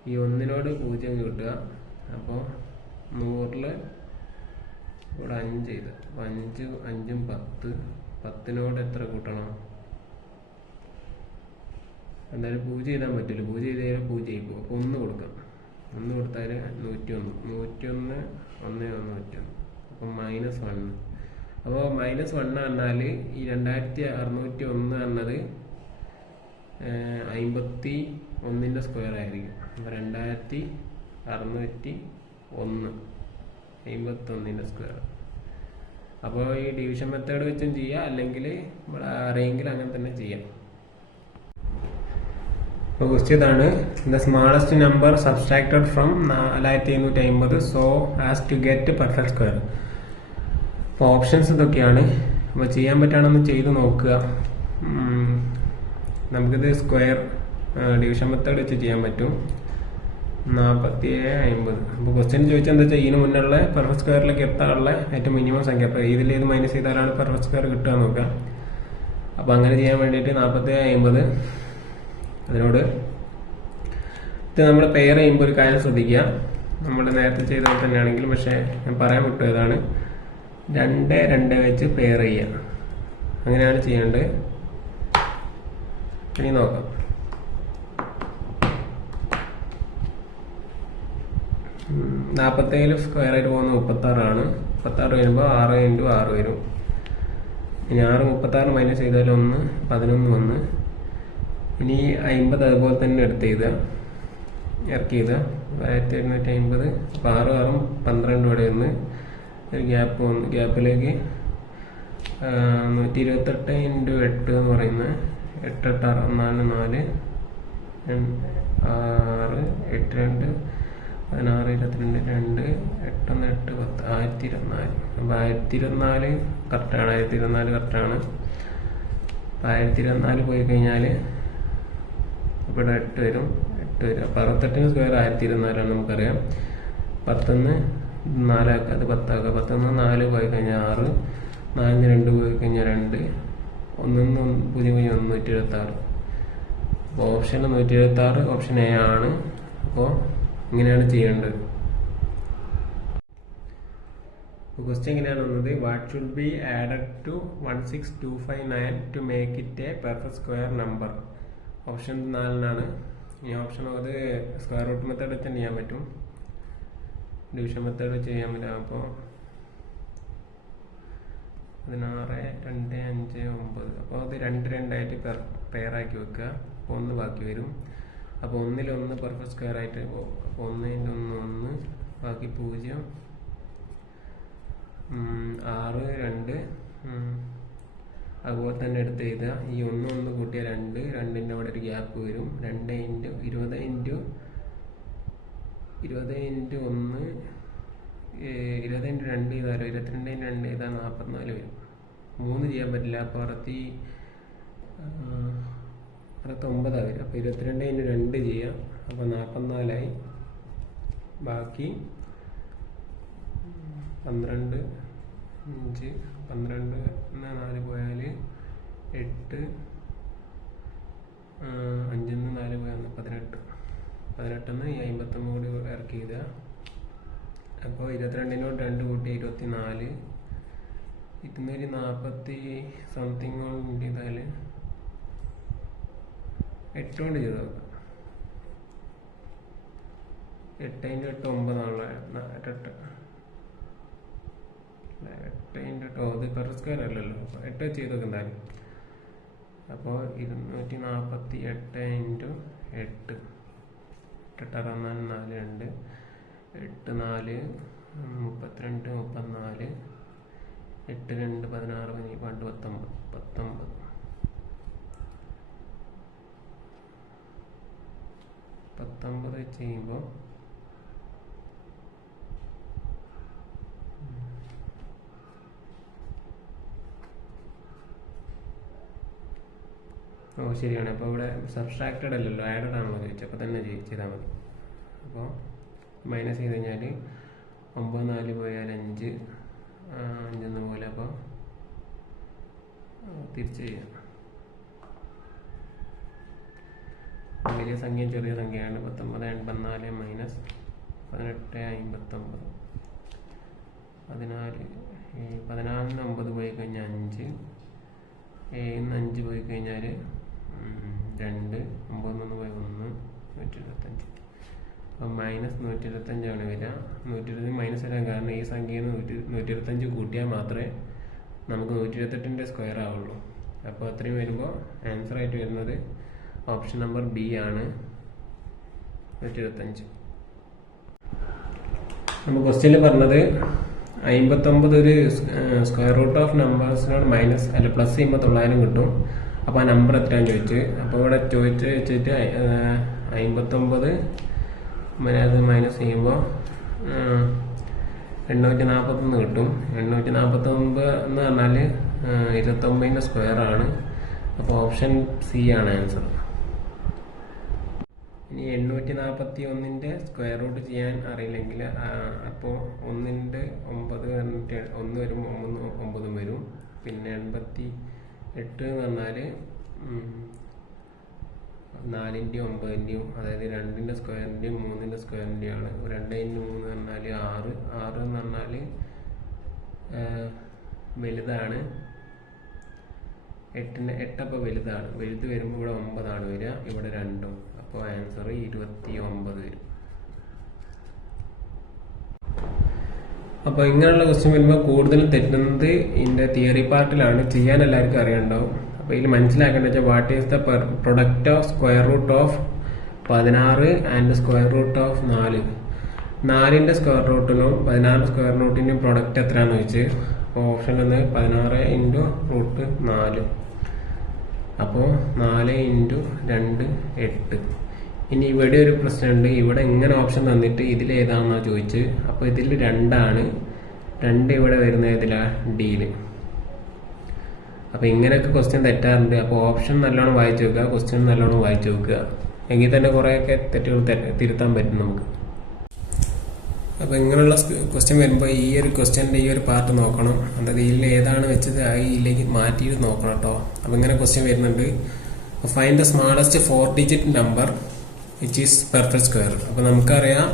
ഈ 1നോട് 0 കിട്ടുക. അപ്പോൾ 100ൽ ഇവിടെ 5 ചെയ്ത് 5 5 10. 10നോട് എത്ര കൂട്ടണം? എന്തായാലും 0 ചെയ്താൻ പറ്റില്ല. 0 ചെയ്ത് കഴിഞ്ഞാൽ 0 ചെയ്യും. അപ്പോൾ 1 കൊടുക്കാം. 1 കൊടുത്താൽ 101. 101 1 101. അപ്പം -1. അപ്പോൾ -1 പറഞ്ഞാൽ ഈ 2601 പറഞ്ഞത് 51ന്റെ സ്ക്വയർ ആയിരിക്കും. അപ്പോൾ 2601 51ന്റെ സ്ക്വയർ. അപ്പോൾ ഈ ഡിവിഷൻ മെത്തേഡ് വെച്ചും ചെയ്യാം, അല്ലെങ്കിൽ നമ്മൾ അറിയെങ്കിൽ അങ്ങനെ തന്നെ ചെയ്യാം. അപ്പോൾ ക്വസ്റ്റ്യൻ ഇതാണ്. The smallest number subtracted from 4750 so as to get perfect square. അപ്പോൾ ഓപ്ഷൻസ് ഇതൊക്കെയാണ്. അപ്പോൾ ചെയ്യാൻ പറ്റുകയാണെന്ന് ചെയ്ത് നോക്കുക. നമുക്കിത് സ്ക്വയർ ഡിവിഷൻ മെത്തേഡ് വെച്ച് ചെയ്യാൻ പറ്റും. 4750. അപ്പോൾ ക്വസ്റ്റ്യൻ ചോദിച്ചാൽ എന്താ വെച്ചാൽ ഇതിന് മുന്നുള്ള പെർഫെക്റ്റ് സ്ക്വയറിലേക്ക് എത്താനുള്ള ഏറ്റവും മിനിമം സംഖ്യ. അപ്പോൾ ഇതിലേത് മൈനസ് ചെയ്താലാണ് പെർഫെക്റ്റ് സ്ക്വയർ കിട്ടുക നോക്കുക. അപ്പോൾ അങ്ങനെ ചെയ്യാൻ വേണ്ടിയിട്ട് 4750 അതിനോട് ഇത് നമ്മൾ പെയർ ചെയ്യുമ്പോൾ ഒരു കാര്യം ശ്രദ്ധിക്കുക. നമ്മൾ നേരത്തെ ചെയ്ത പോലെ തന്നെയാണെങ്കിലും, പക്ഷേ ഞാൻ പറയാൻ വിട്ടു ഏതാണ്, 2 2 വെച്ച് പെയർ ചെയ്യുക. അങ്ങനെയാണ് ചെയ്യേണ്ടത്. ഇനി നോക്കാം. 47 സ്ക്വയർ ആയിട്ട് പോകുന്നത് 36 ആണ്. 36 വരുമ്പോൾ 6 × 6 വരും. ഇനി 6 36 മൈനസ് ചെയ്താൽ 1 11 വന്ന്. ഇനി 50 അതുപോലെ തന്നെ എടുത്ത് എഴുതുക, ഇറക്കി എഴുതുക. 1750. അപ്പോൾ 6 6 12 ഇവിടെ നിന്ന് ഒരു ഗ്യാപ്പ് വന്ന് ഗ്യാപ്പിലേക്ക് 128 × 8 എന്ന് പറയുന്നത് 8 8 64 4 6 8 2 16 22 2 8 1 8 10 1024. അപ്പോൾ 1024 കറക്റ്റാണ്. 1024 പോയി കഴിഞ്ഞാൽ ഇവിടെ 8 വരും. അപ്പോൾ 68 സ്ക്വയർ 1024 നമുക്കറിയാം. 10 4 അത് 10 ആക്കുക. 10 4 പോയി കഴിഞ്ഞാൽ 6, 4 2 പോയി കഴിഞ്ഞാൽ 2, 1 0 126. അപ്പോൾ ഓപ്ഷൻ 126 ഓപ്ഷൻ എ ആണ്. അപ്പോൾ ഇങ്ങനെയാണ് ചെയ്യേണ്ടത്. ക്വസ്റ്റ്യൻ എങ്ങനെയാണ് വന്നത്? What should be added to 16259 to make it a perfect square number? Option 4 ഈ ഓപ്ഷൻ അത് സ്ക്വയർ റൂട്ട് മെത്തേഡ് വെച്ച് ചെയ്യാൻ പറ്റും, ഡിവിഷൻ മെത്തേഡ് വെച്ച് ചെയ്യാൻ പറ്റില്ല. അപ്പോൾ 16 2 5 9. അപ്പോൾ അത് 2 2 പെയറാക്കി വെക്കുക. അപ്പോൾ 1 ബാക്കി വരും. അപ്പോൾ 1 1 പെർഫെക്റ്റ് സ്ക്വയർ ആയിട്ട് പോകും. അപ്പോൾ 1 × 1 1, ബാക്കി 0, 6 2. അതുപോലെ തന്നെ എടുത്ത് എഴുതുക. ഈ 1 1 കൂട്ടിയ 2, 2ൻ്റെ അവിടെ ഒരു ഗ്യാപ്പ് വരും. 2 × 20 × 1 20 × 2 ചെയ്താലോ 22 × 2 ചെയ്താൽ 44 വരും. 3 ചെയ്യാൻ പറ്റില്ല. അപ്പോൾ 69 വരും. അപ്പോൾ 22 × 2 ചെയ്യാം. അപ്പോൾ 44 ബാക്കി 12 5 12 4 പോയാൽ 8, 5 4 പോയാൽ 18. 18 ഈ 59 കൂടി ഇറക്കി ചെയ്താൽ അപ്പോൾ 22 2 കൂട്ടി 24, 240 സംതിങ് കൊണ്ട് ചെയ്താൽ 8 കൊണ്ട് ചെയ്ത് നോക്കാം. 8 × 8 9 ആണല്ലോ. 8 × 8 അത് പെർഫെക്റ്റ് സ്ക്വയർ അല്ലല്ലോ. 8 ചെയ്ത് നോക്കാം എന്തായാലും. അപ്പോൾ 248 × 8 8 64 2 8 4 32 34 8 2 16 19 19 ചെയ്യുമ്പോൾ ശരിയാണ്. അപ്പോൾ ഇവിടെ സബ്സ്ട്രാക്റ്റഡ് അല്ലല്ലോ, ആഡഡ് ആണല്ലോ ചോദിച്ചത്. അപ്പോൾ തന്നെ ചെയ്താൽ മതി. അപ്പോൾ മൈനസ് ചെയ്ത് കഴിഞ്ഞാൽ 9 4 പോയാൽ 5 5 പോലെ. അപ്പോൾ തിരിച്ച് ചെയ്യാം. വലിയ സംഖ്യ ചെറിയ സംഖ്യയാണ്. 19 84 മൈനസ് 18 59. 14 9 പോയി കഴിഞ്ഞാൽ 5, 5 പോയി കഴിഞ്ഞാൽ 2, 9 1 പോയി 1, 125. അപ്പം മൈനസ് 125 വരിക. 120 മൈനസ് വരാൻ കാരണം ഈ സംഖ്യയിൽ 125 കൂട്ടിയാൽ മാത്രമേ നമുക്ക് 128 സ്ക്വയർ ആവുള്ളൂ. അപ്പോൾ അത്രയും വരുമ്പോൾ ആൻസർ ആയിട്ട് വരുന്നത് ഓപ്ഷൻ നമ്പർ ബി ആണ്, 125. നമ്മൾ ക്വസ്റ്റ്യനിൽ പറഞ്ഞത് 59 ഒരു സ്ക്വയർ റൂട്ട് ഓഫ് നമ്പേഴ്സിനോട് മൈനസ് അല്ല പ്ലസ് ചെയ്യുമ്പോൾ 900 കിട്ടും. അപ്പോൾ ആ നമ്പർ എത്രയാണെന്ന് ചോദിച്ച്. അപ്പോൾ ഇവിടെ വെച്ചിട്ട് 59 അത് മൈനസ് ചെയ്യുമ്പോൾ 841 കിട്ടും. 849 എന്ന് പറഞ്ഞാൽ 29 സ്ക്വയർ ആണ്. അപ്പോൾ ഓപ്ഷൻ സി ആണ് ആൻസർ. ഇനി 841 സ്ക്വയർ റൂട്ട് ചെയ്യാൻ അറിയില്ലെങ്കിൽ അപ്പോൾ 1 × 9 1 വരുമ്പോൾ 9 വരും. പിന്നെ 88 എന്ന് പറഞ്ഞാൽ 4ൻ്റെയും 9ൻ്റെയും, അതായത് 2ൻ്റെ സ്ക്വയറിൻ്റെയും 3ൻ്റെ സ്ക്വയറിൻ്റെയും ആണ്. 2 × 3 എന്ന് പറഞ്ഞാൽ 6 എന്ന് പറഞ്ഞാൽ വലുതാണ്. 8 അപ്പോൾ വലുതാണ്. വലുത് വരുമ്പോൾ ഇവിടെ 9 ആണ് വരിക, ഇവിടെ 2. അപ്പോൾ ആൻസർ 29 വരും. അപ്പോൾ ഇങ്ങനെയുള്ള ക്വസ്റ്റ്യൻ വരുമ്പോൾ കൂടുതലും തെറ്റുന്നത് ഇതിൻ്റെ തിയറി പാർട്ടിലാണ്. ചെയ്യാൻ എല്ലാവർക്കും അറിയണ്ടാവും. അപ്പോൾ ഇതിൽ മനസ്സിലാക്കേണ്ടത് വെച്ചാൽ what is the product of square root of 16 and square root of 4. 4ൻ്റെ സ്ക്വയർ റൂട്ടിനും 16 സ്ക്വയർ റൂട്ടിൻ്റെയും പ്രൊഡക്റ്റ് എത്രയാണെന്ന് വെച്ച്. അപ്പോൾ ഓപ്ഷൻ വന്ന് 16 × √4. അപ്പോൾ 4 × 2 8. ഇനി ഇവിടെ ഒരു പ്രശ്നമുണ്ട്. ഇവിടെ ഇങ്ങനെ ഓപ്ഷൻ തന്നിട്ട് ഇതിലേതാണെന്നാ ചോദിച്ച്. അപ്പോൾ ഇതിൽ 2 ഇവിടെ വരുന്ന ഇതിലാ ഡിയില്. അപ്പോൾ ഇങ്ങനെയൊക്കെ ക്വസ്റ്റ്യൻ തെറ്റാറുണ്ട്. അപ്പോൾ ഓപ്ഷൻ നല്ലോണം വായിച്ചു വെക്കുക, ക്വസ്റ്റ്യൻ നല്ലോണം വായിച്ചു വെക്കുക. എങ്കിൽ തന്നെ കുറേയൊക്കെ തെറ്റുകൾ തിരുത്താൻ പറ്റും നമുക്ക്. അപ്പോൾ ഇങ്ങനെയുള്ള ക്വസ്റ്റ്യൻ വരുമ്പോൾ ഈ ഒരു ക്വസ്റ്റ്യൻ്റെ ഈ ഒരു പാർട്ട് നോക്കണം. അതായത് ഇതിൽ ഏതാണ് വെച്ചത് ഇതിലേക്ക് മാറ്റിയിട്ട് നോക്കണം കേട്ടോ. അപ്പോൾ ഇങ്ങനെ ക്വസ്റ്റ്യൻ വരുന്നുണ്ട്. Find the smallest 4-digit number which is perfect square. അപ്പോൾ നമുക്കറിയാം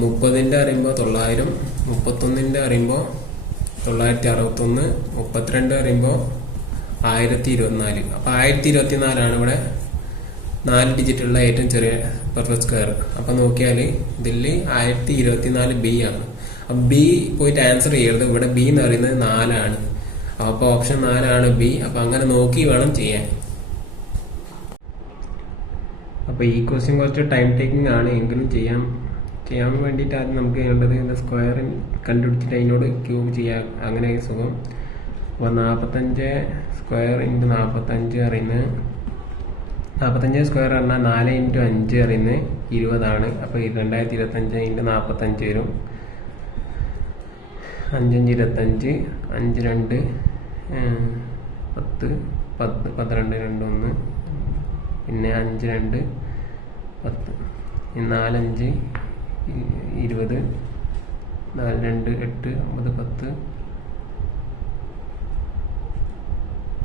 30ന്റെ അറിയുമ്പോൾ 900, 31ന്റെ അറിയുമ്പോൾ 961, 32 അറിയുമ്പോൾ 1024. അപ്പോൾ 1024 ഇവിടെ 4 ഡിജിറ്റുള്ള ഏറ്റവും ചെറിയ പെർഫെക്റ്റ് സ്ക്വയർ. അപ്പൊ നോക്കിയാൽ ഇതിൽ 1024 ബി ആണ്. അപ്പൊ ബി പോയിട്ട് ആൻസർ ചെയ്യരുത്. ഇവിടെ ബി എന്ന് പറയുന്നത് 4. അപ്പൊ ഓപ്ഷൻ 4 ബി. അപ്പൊ അങ്ങനെ നോക്കി വേണം ചെയ്യാൻ. അപ്പൊ ഈ ക്വസ്റ്റ്യൻ കുറച്ച് ടൈം ടേക്കിംഗ് ആണ്, എങ്കിലും ചെയ്യാൻ വേണ്ടിയിട്ട് ആദ്യം നമുക്ക് ചെയ്യേണ്ടത് സ്ക്വയർ കണ്ടുപിടിച്ചിട്ട് അതിനോട് ക്യൂബ് ചെയ്യാം. അങ്ങനെ സുഖം. അപ്പോൾ 45 സ്ക്വയർ ഇൻറ്റു 45 അറിയുന്നത് 45 സ്ക്വയർ പറഞ്ഞാൽ 4 × 5 അറിയുന്നത് 20 ആണ്. അപ്പോൾ 2025 × 45 വരും. 5 × 25, 5 2 10, 12 2 1, പിന്നെ 5 2 10, 4 5 20, 4 2 8, 9 10,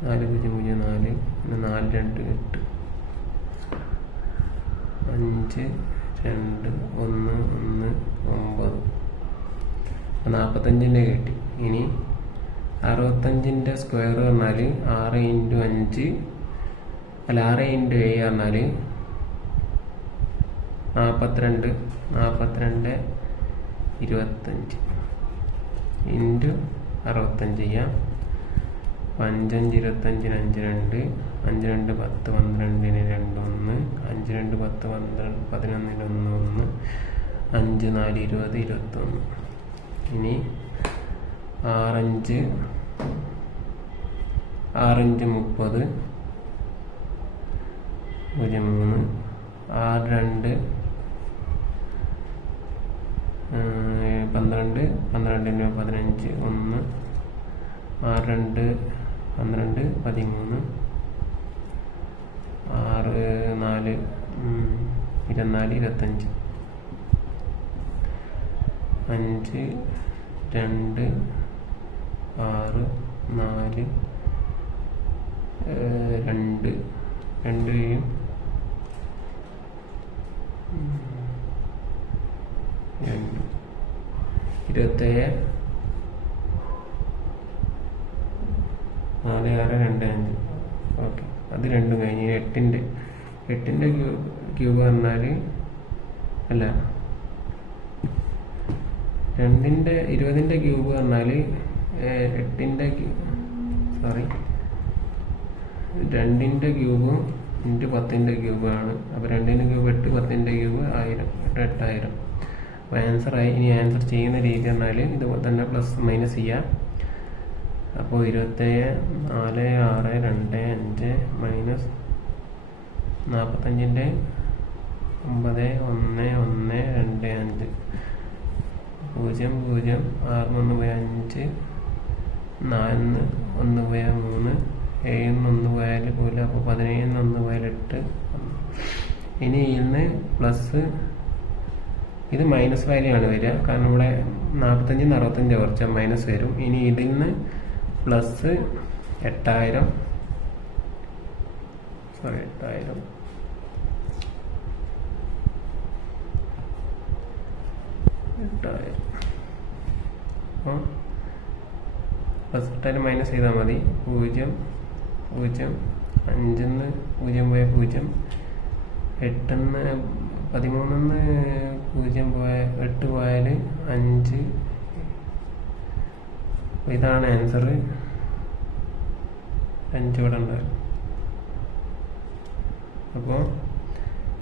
4 0 0 4, പിന്നെ 4 2 8, 5 2 1 1 9. 45ന്റെ കിട്ടി. ഇനി 65ന്റെ സ്ക്വയർ പറഞ്ഞാൽ 6 × 5 അല്ല 6 × 7 പറഞ്ഞാൽ 42 42 25 ഇൻറ്റു 65 ചെയ്യാം. 5 5 25 5 2, 5 2 10 12 2 1, 5 2 10 11 1 1, 5 4 20 21. ഇനി 6 5 30 0 3, 6 2 12 12 15 1, 6 2 12 13, 6 4 24 25, 5 2 6 4 2 2 27 4 6 2 5. ഓക്കെ, അത് രണ്ടും കഴിഞ്ഞ് 8ന്റെ ക്യൂബ് പറഞ്ഞാൽ അല്ല 20ന്റെ ക്യൂബ് പറഞ്ഞാൽ 2ന്റെ ക്യൂബും ഇൻറ്റു 10ന്റെ ക്യൂബാണ്. അപ്പോൾ 2ന്റെ ക്യൂബ് 8, 10ന്റെ ക്യൂബ് 1000, 8000. അപ്പോൾ ആൻസറായി. ഇനി ആൻസർ ചെയ്യുന്ന രീതി പറഞ്ഞാൽ ഇതുപോലെ തന്നെ പ്ലസ് മൈനസ് ചെയ്യാം. അപ്പോൾ 27 4 6 2 5 മൈനസ് 45ന്റെ 9 1 1 2 5 0 0 6 1 പോയ 5 4 1 പോയ 3 7 1 പോയാൽ പോലും. അപ്പോൾ 17 1 പോയാൽ 8. ഇനി ഇതിന് പ്ലസ് ഇത് മൈനസ് വാല്യൂ ആണ് വരിക, കാരണം ഇവിടെ 45 65 കുറച്ച് മൈനസ് വരും. ഇനി ഇതിൽ നിന്ന് പ്ലസ് 8000 പ്ലസ് 8000 മൈനസ് ചെയ്താൽ മതി. 0 0 5 0 പോയ 0, 8 13 0 പോയ 8 പോയാൽ 5. ഇതാണ് ആൻസർ. 5 ഇവിടെ ഉണ്ടാവും. അപ്പോൾ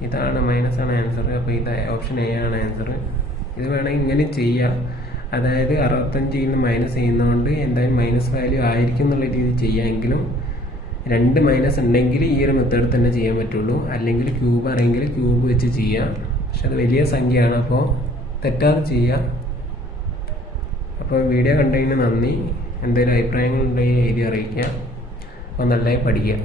ഇതാണ് മൈനസ് ആണ് ആൻസർ. അപ്പോൾ ഇത് ഓപ്ഷൻ എ ആണ് ആൻസർ. ഇത് വേണമെങ്കിൽ ഇങ്ങനെ ചെയ്യാം. അതായത് 65 മൈനസ് ചെയ്യുന്നതുകൊണ്ട് എന്തായാലും മൈനസ് വാല്യൂ ആയിരിക്കും എന്നുള്ള രീതിയിൽ ചെയ്യാമെങ്കിലും 2 മൈനസ് ഉണ്ടെങ്കിൽ ഈ ഒരു മെത്തേഡ് തന്നെ ചെയ്യാൻ പറ്റുള്ളൂ. അല്ലെങ്കിൽ ക്യൂബ് ആണെങ്കിൽ ക്യൂബ് വെച്ച് ചെയ്യാം. പക്ഷെ അത് വലിയ സംഖ്യയാണ്, അപ്പോൾ തെറ്റാതെ ചെയ്യാം. അപ്പോൾ വീഡിയോ കണ്ടതിന് നന്ദി. എന്തെങ്കിലും അഭിപ്രായങ്ങളുണ്ടെങ്കിൽ എഴുതി അറിയിക്കുക. അപ്പോൾ നല്ലതായി പഠിക്കുക.